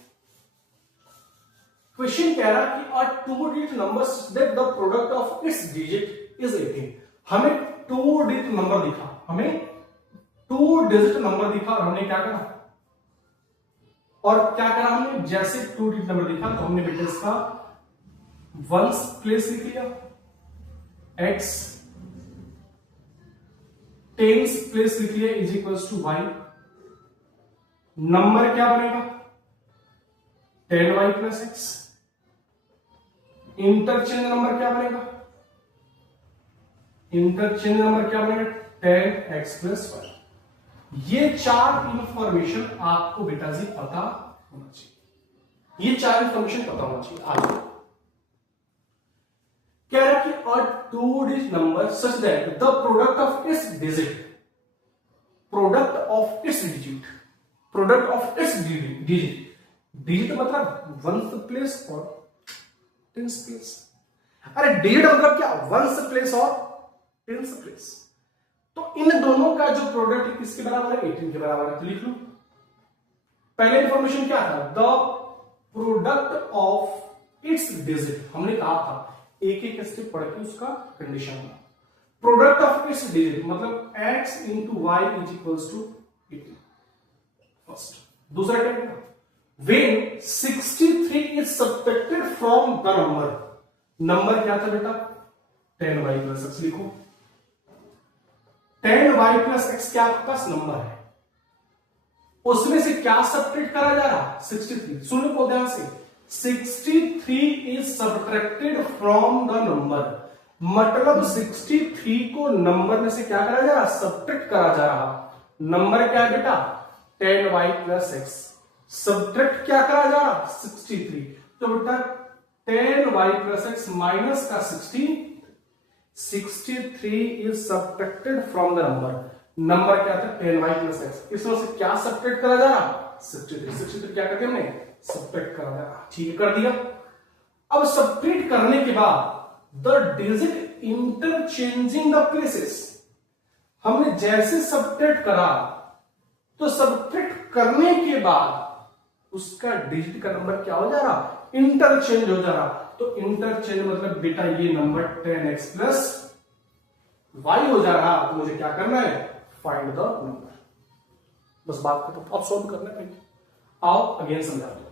क्वेश्चन कह रहा कि अ 2 digit number that the product of its digit is 18। हमें 2 डिजिट नंबर दिखा, हमें 2 डिजिट नंबर दिखा और हमने क्या करा, और क्या करा हमने, जैसे 2 डिजिट नंबर दिखा तो हमने बेटा इसका वंस प्लेस लिख लिया, x टेंस प्लेस लिख लिया, is equals to y। Number क्या बनेगा 10y plus x। Interchange number क्या बनेगा, इंटरचेंज नंबर क्या बनेगा 10x प्लस y। ये 4 इंफॉर्मेशन आपको बेटा जी पता होना चाहिए, ये 4 इंफॉर्मेशन पता होना चाहिए। आगे कह रहा कि a 2 digit number such that the product of its digit, product of its digit, product of its digit, digit मतलब वंस प्लेस और टेंस प्लेस। अरे डिजिट मतलब क्या, वंस प्लेस और टेंस प्लेस। तो इन दोनों का जो प्रोडक्ट है किसके बराबर है, 18 के बराबर है। तो लिख लो, पहले इंफॉर्मेशन क्या था, the product of its digit. हमने कहा था एक एक स्टेप पढ़ के उसका कंडीशन था। प्रोडक्ट ऑफ इट्स डिजिट मतलब x into y is equals to 18 first. दूसरा क्या है, when 63 is subtracted from the number, number क्या था बेटा 10y प्लस x। लिखो 10y प्लस x क्या आपके पास नंबर है, उसमें से क्या सब्ट्रैक्ट करा जा रहा 63। सुन लो ध्यान से, 63 is subtracted from the number, मतलब 63 को नंबर में से क्या करा जा रहा, सब्ट्रैक्ट करा जा रहा। नंबर क्या है बेटा 10y प्लस x, सब्ट्रैक्ट क्या करा जा रहा 63। तो बेटा 10y प्लस x माइनस का 63 is subtracted from the number, number क्या था 10y प्लस x, इसमें से क्या सब्ट्रैक्ट करा जा रहा 63 क्या करते हमने सब्ट्रैक्ट करा जा रहा। ठीक कर दिया। अब सब्ट्रैक्ट करने के बाद the digit interchanging the places, हमने जैसे सब्ट्रैक्ट करा तो सब्ट्रैक्ट करने के बाद उसका डिजिट का नंबर क्या हो जा रहा इंटरचेंज हो जा रहा। तो इंटरचेंज मतलब बेटा ये नंबर 10x प्लस y हो जा रहा। तो मुझे क्या करना है, फाइंड द नंबर, बस बात खत्म। अब सॉल्व करना है, आओ अगेन समझा दो।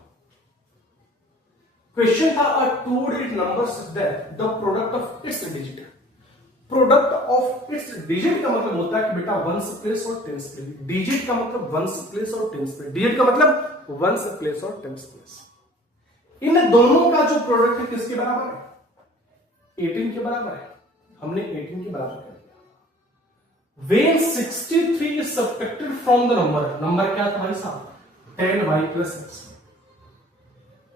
क्वेश्चन था अ 2 digit number such that the product of its digit, product of its digit का मतलब होता है कि बेटा वंस प्लेस और टेंस प्लेस। डिजिट का मतलब वंस प्लेस और टेंस प्लेस, डिजिट का मतलब वंस प्लेस और टेंस प्लेस। इन दोनों का जो प्रोडक्ट है किसके बराबर है 18 के बराबर है, हमने 18 के बराबर कर दिया। When 63 is subtracted from the number, number क्या था भाई साहब 10y प्लस x,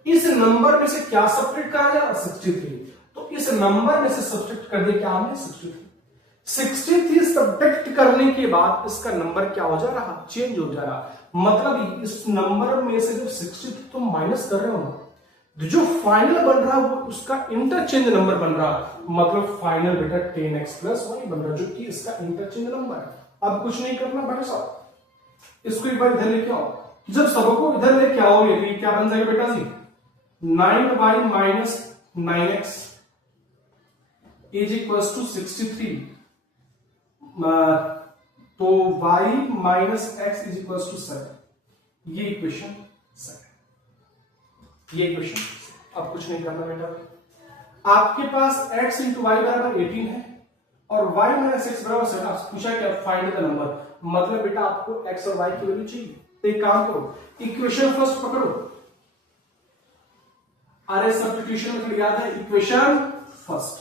इस नंबर में से क्या सब्ट्रैक्ट करा जा रहा 63। तो इस नंबर में से सब्ट्रैक्ट कर दे क्या हमने 63 सब्ट्रैक्ट करने के बाद इसका नंबर क्या हो जा रहा चेंज हो जा रहा। मतलब इस नंबर में से जब 63 तुम माइनस कर रहे हो ना, जो फाइनल बन रहा वो उसका इंटरचेंज नंबर बन रहा, मतलब फाइनल बेटा 10x प्लस y बन रहा, जो कि इसका इंटरचेंज नंबर है। अब कुछ नहीं करना भाई साहब, इसको एक बार इधर लेके आओ। जब सबको इधर लेके आओगे तो क्या बन जाएगा बेटा जी 9y minus 9x is equals to 63। तो y minus x is equals to 7। ये इक्वेशन 7, ये इक्वेशन। अब कुछ नहीं करना बेटा, आपके पास x इंटू वाई बराबर 18 है और y माइनस x बराबर 7। पूछा क्या फाइंड द नंबर, मतलब बेटा आपको x और y की वैल्यू चाहिए। तो एक काम करो, इक्वेशन फर्स्ट पकड़ो। अरे सब्स्टिट्यूशन मेथड याद है, इक्वेशन फर्स्ट।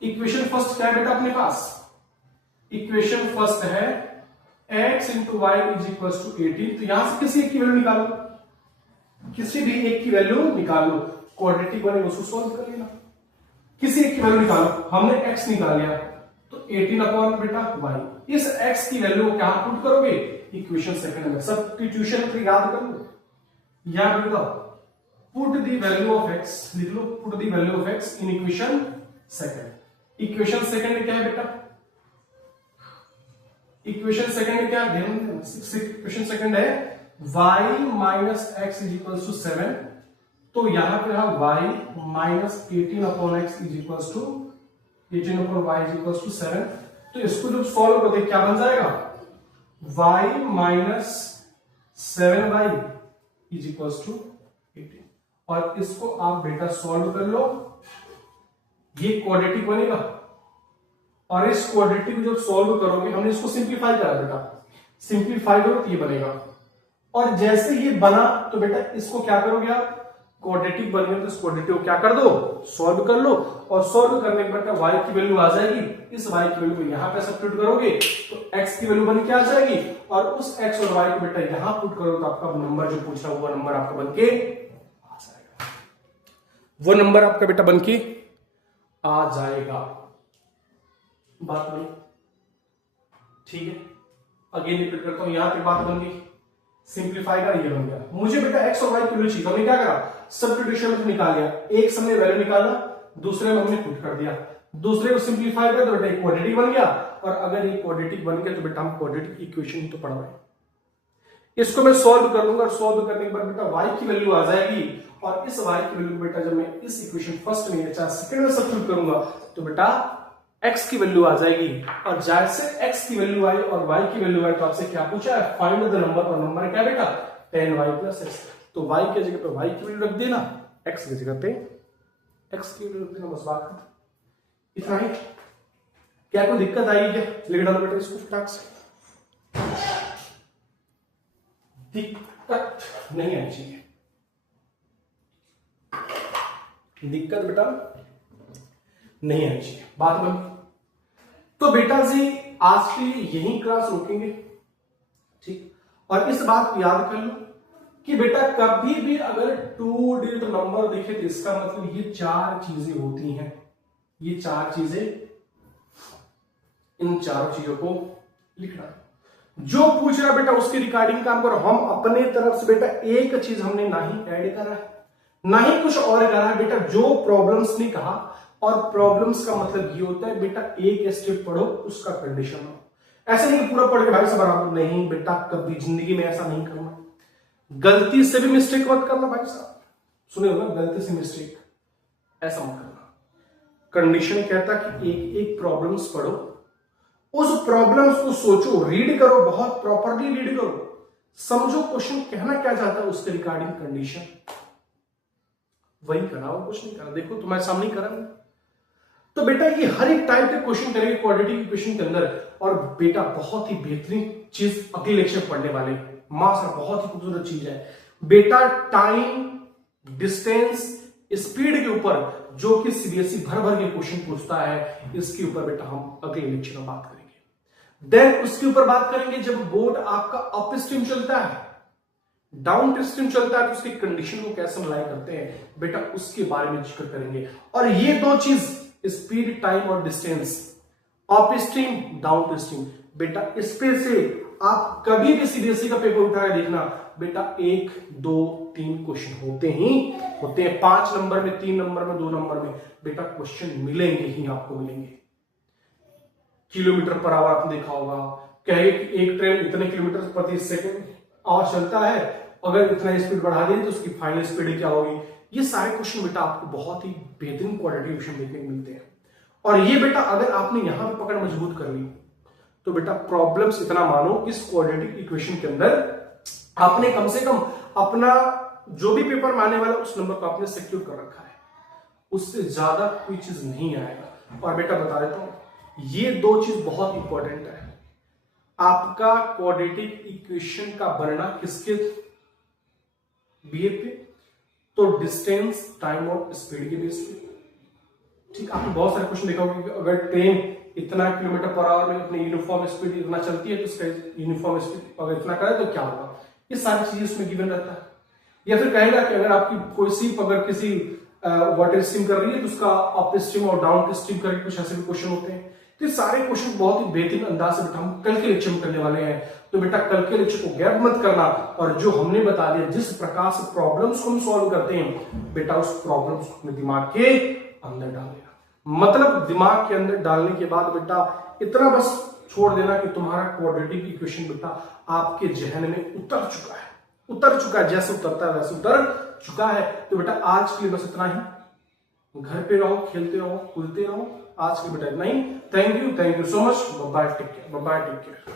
इक्वेशन फर्स्ट क्या है बेटा अपने पास, इक्वेशन फर्स्ट है x into y is equal to 18। तो यहां से किसी एक की वैल्यू निकालो, किसी भी एक की वैल्यू निकालो, क्वाड्रेटिक बने उसको सॉल्व कर लेना। किसी एक की वैल्यू निकालो, हमने x निकाल लिया तो 18 अपॉन बेटा y। इस x की वैल्यू को क्या पुट करोगे इक्वेशन सेकंड में, सब्स्टिट्यूशन याद कर लो। याद रखो put the value of x, लिख लो put the value of x in equation second. Equation second में क्या है बेटा, इक्वेशन सेकंड में क्या है, इक्वेशन सेकंड है y minus x is equal to 7। तो यहां पे रहा y minus 18 upon x is equal to 18 upon y is equal to 7। तो इसको जब सॉल्व करते क्या बन जाएगा, y minus 7y is equal to 18। और इसको आप बेटा सॉल्व कर लो, ये क्वाड्रेटिक बनेगा। और इस क्वाड्रेटिक को जब सॉल्व करोगे, हमने इसको सिंप्लीफाई करा बेटा, सिंप्लीफाई करो तो ये बनेगा। और जैसे ये बना तो बेटा इसको क्या करोगे आप, क्वाड्रेटिक बन गया तो इस क्वाड्रेटिक को क्या कर दो, सॉल्व कर लो। और सॉल्व करने के बाद y की वैल्यू आ जाएगी, इस y की वैल्यू को यहां पे सब्स्टिट्यूट करोगे तो x की वैल्यू बन के आ जाएगी। और उस x और y को बेटा यहां पुट करो तो आपका नंबर जो पूछ रहा है वो नंबर आपका बन के आ जाएगा, वो नंबर आपका बेटा बन के आ जाएगा। बात बनी, ठीक है। अगेन रिपीट करता हूं, यहां पे बात बन गई, सिंप्लीफाई का ये बन गया। मुझे बेटा x और y की वैल्यू चाहिए, हमने क्या करा, सब्स्टिट्यूशन में निकाल लिया। एक समय वैल्यू निकाला, दूसरे में हमने पुट कर दिया, दूसरे को सिंप्लीफाई कर तो बेटा एक क्वाड्रेटिक बन गया। और अगर ये क्वाड्रेटिक बन गया तो बेटा हम क्वाड्रेटिक इक्वेशन ही तो पढ़ रहे हैं। इसको मैं सॉल्व कर लूंगा, सॉल्व करने के बाद बेटा y की वैल्यू आ जाएगी। और इस y की वैल्यू बेटा जब मैं इस इक्वेशन फर्स्ट में चाहे सेकंड में सब्स्टिट्यूट करूंगा तो बेटा x की वैल्यू आ जाएगी। और जैसे x की वैल्यू आई और y की वैल्यू आई तो आपसे क्या पूछा है, फाइंड द नंबर। और नंबर क्या बेटा 10y प्लस x। तो y की जगह पे y की वैल्यू रख देना, x की जगह पे x की वैल्यू रख देना, बस बात खत्म। इतना ही। क्या कोई दिक्कत आई क्या, लिख डालो बेटा इसको फटाक से, दिक्कत नहीं आनी चाहिए, दिक्कत बेटा नहीं आनी चाहिए। बात बन। तो बेटा जी आज की यही क्लास रोकेंगे, ठीक। और इस बात को याद कर लो कि बेटा कभी भी अगर 2 डिजिट नंबर दिखे तो इसका मतलब ये 4 चीजें होती हैं, ये 4 चीजें, इन 4 चीजों को लिखना है। जो पूछ रहा बेटा उसके रिगार्डिंग काम करो। हम अपने तरफ से बेटा एक चीज हमने ना ही ऐड करा है ना ही कुछ और करा है बेटा, जो प्रॉब्लम्स ने कहा। और प्रॉब्लम्स का मतलब ये होता है बेटा एक स्टेप पढ़ो उसका कंडीशन हो। ऐसे नहीं पूरा पढ़ के भाई सब बराबर, नहीं बेटा कभी जिंदगी में ऐसा नहीं करना। गलती से भी मिस्टेक मत करना भाई साहब, सुने हो ना, गलती से मिस्टेक ऐसा मत करना। कंडीशन कहता कि एक एक प्रॉब्लम्स पढ़ो, उस प्रॉब्लम्स को सोचो, रीड करो, बहुत प्रॉपरली रीड करो, समझो क्वेश्चन कहना क्या चाहता है, उसके रिगार्डिंग कंडीशन वही करा और कुछ नहीं करा। देखो तुम्हारे सामने करा। तो बेटा ये हर एक टाइप के क्वेश्चन करेंगे क्वाड्रेटिक इक्वेशन के अंदर। और बेटा बहुत ही बेहतरीन चीज अगले लेक्चर पढ़ने वाले, मास्टर बहुत ही खूबसूरत चीज है बेटा, टाइम, डिस्टेंस, स्पीड के ऊपर जो कि सीबीएसई भर भर के क्वेश्चन पूछता है, इसके ऊपर बेटा हम अगले लेक्चर में बात करेंगे। देन उसके ऊपर बात करेंगे जब बोर्ड आपका अप स्ट्रीम चलता है, डाउन स्ट्रीम चलता है तो उसकी कंडीशन को कैसे अप्लाई करते हैं बेटा, उसके बारे में जिक्र करेंगे। और ये 2 चीज, स्पीड, टाइम और distance, up stream, down stream, बेटा इस पे से आप कभी भी सीबीएसई का पेपर उठाकर देखना बेटा 1, 2, 3 क्वेश्चन होते हैं। 5 नंबर में, 3 नंबर में, 2 नंबर में बेटा क्वेश्चन मिलेंगे ही आपको, मिलेंगे। किलोमीटर पर आवर आपने देखा होगा, कहे कि एक ट्रेन इतने किलोमीटर प्रति सेकंड आवर चलता है, अगर इतना स्पीड बढ़ा दें तो उसकी फाइनल स्पीड क्या होगी। ये सारे क्वेश्चन बेटा आपको बहुत ही बेहतरीन क्वाड्रेटिक इक्वेशन देखने को मिलते हैं। और ये बेटा अगर आपने यहां पे पकड़ मजबूत कर ली तो बेटा प्रॉब्लम्स इतना मानो इस क्वाड्रेटिक इक्वेशन के अंदर आपने कम से कम अपना जो भी पेपर में आने वाला उस नंबर को आपने सिक्योर कर रखा है, उससे ज्यादा कोई चीज नहीं आएगा। और बेटा बता देता हूं ये 2 चीज बहुत इंपॉर्टेंट है। आपका क्वाड्रेटिक इक्वेशन का बनना किसके बेस पे, तो डिस्टेंस, टाइम और स्पीड के बेस पे, ठीक। आपने बहुत सारे क्वेश्चन देखा होगा कि अगर ट्रेन इतना किलोमीटर पर आवर में अपनी यूनिफॉर्म स्पीड इतना चलती है तो उसका यूनिफॉर्म स्पीड अगर इतना करे तो क्या होगा, ये सारी चीजें इसमें गिवन रहता है। या फिर कहेगा कि अगर आपकी कोई सिर्फ अगर किसी वाटर स्ट्रीम कर रही है तो उसका अप स्ट्रीम और डाउन की स्ट्रीम करके कुछ ऐसे भी क्वेश्चन होते हैं। तो ये सारे क्वेश्चन बहुत ही बेहतरीन अंदाज से बेटा हम कल के लेक्चर में करने वाले हैं। तो बेटा कल के लेक्चर को गैप मत करना, और जो हमने बता दिया जिस प्रकार से प्रॉब्लम्स को हम सॉल्व करते हैं बेटा उस प्रॉब्लम्स को अपने दिमाग के अंदर डालेगा। मतलब दिमाग के अंदर डालने के बाद बेटा इतना बस छोड़ देना कि तुम्हारा क्वाड्रेटिक इक्वेशन बेटा आपके जहन में उतर चुका है, जैसे उतरता है वैसे उतर चुका है। तो बेटा आज के लिए बस इतना ही। घर पे रहो, खेलते रहो, कूदते रहो। आज के लिए बेटा इतना ही। Thank you so much. Bye bye, take care.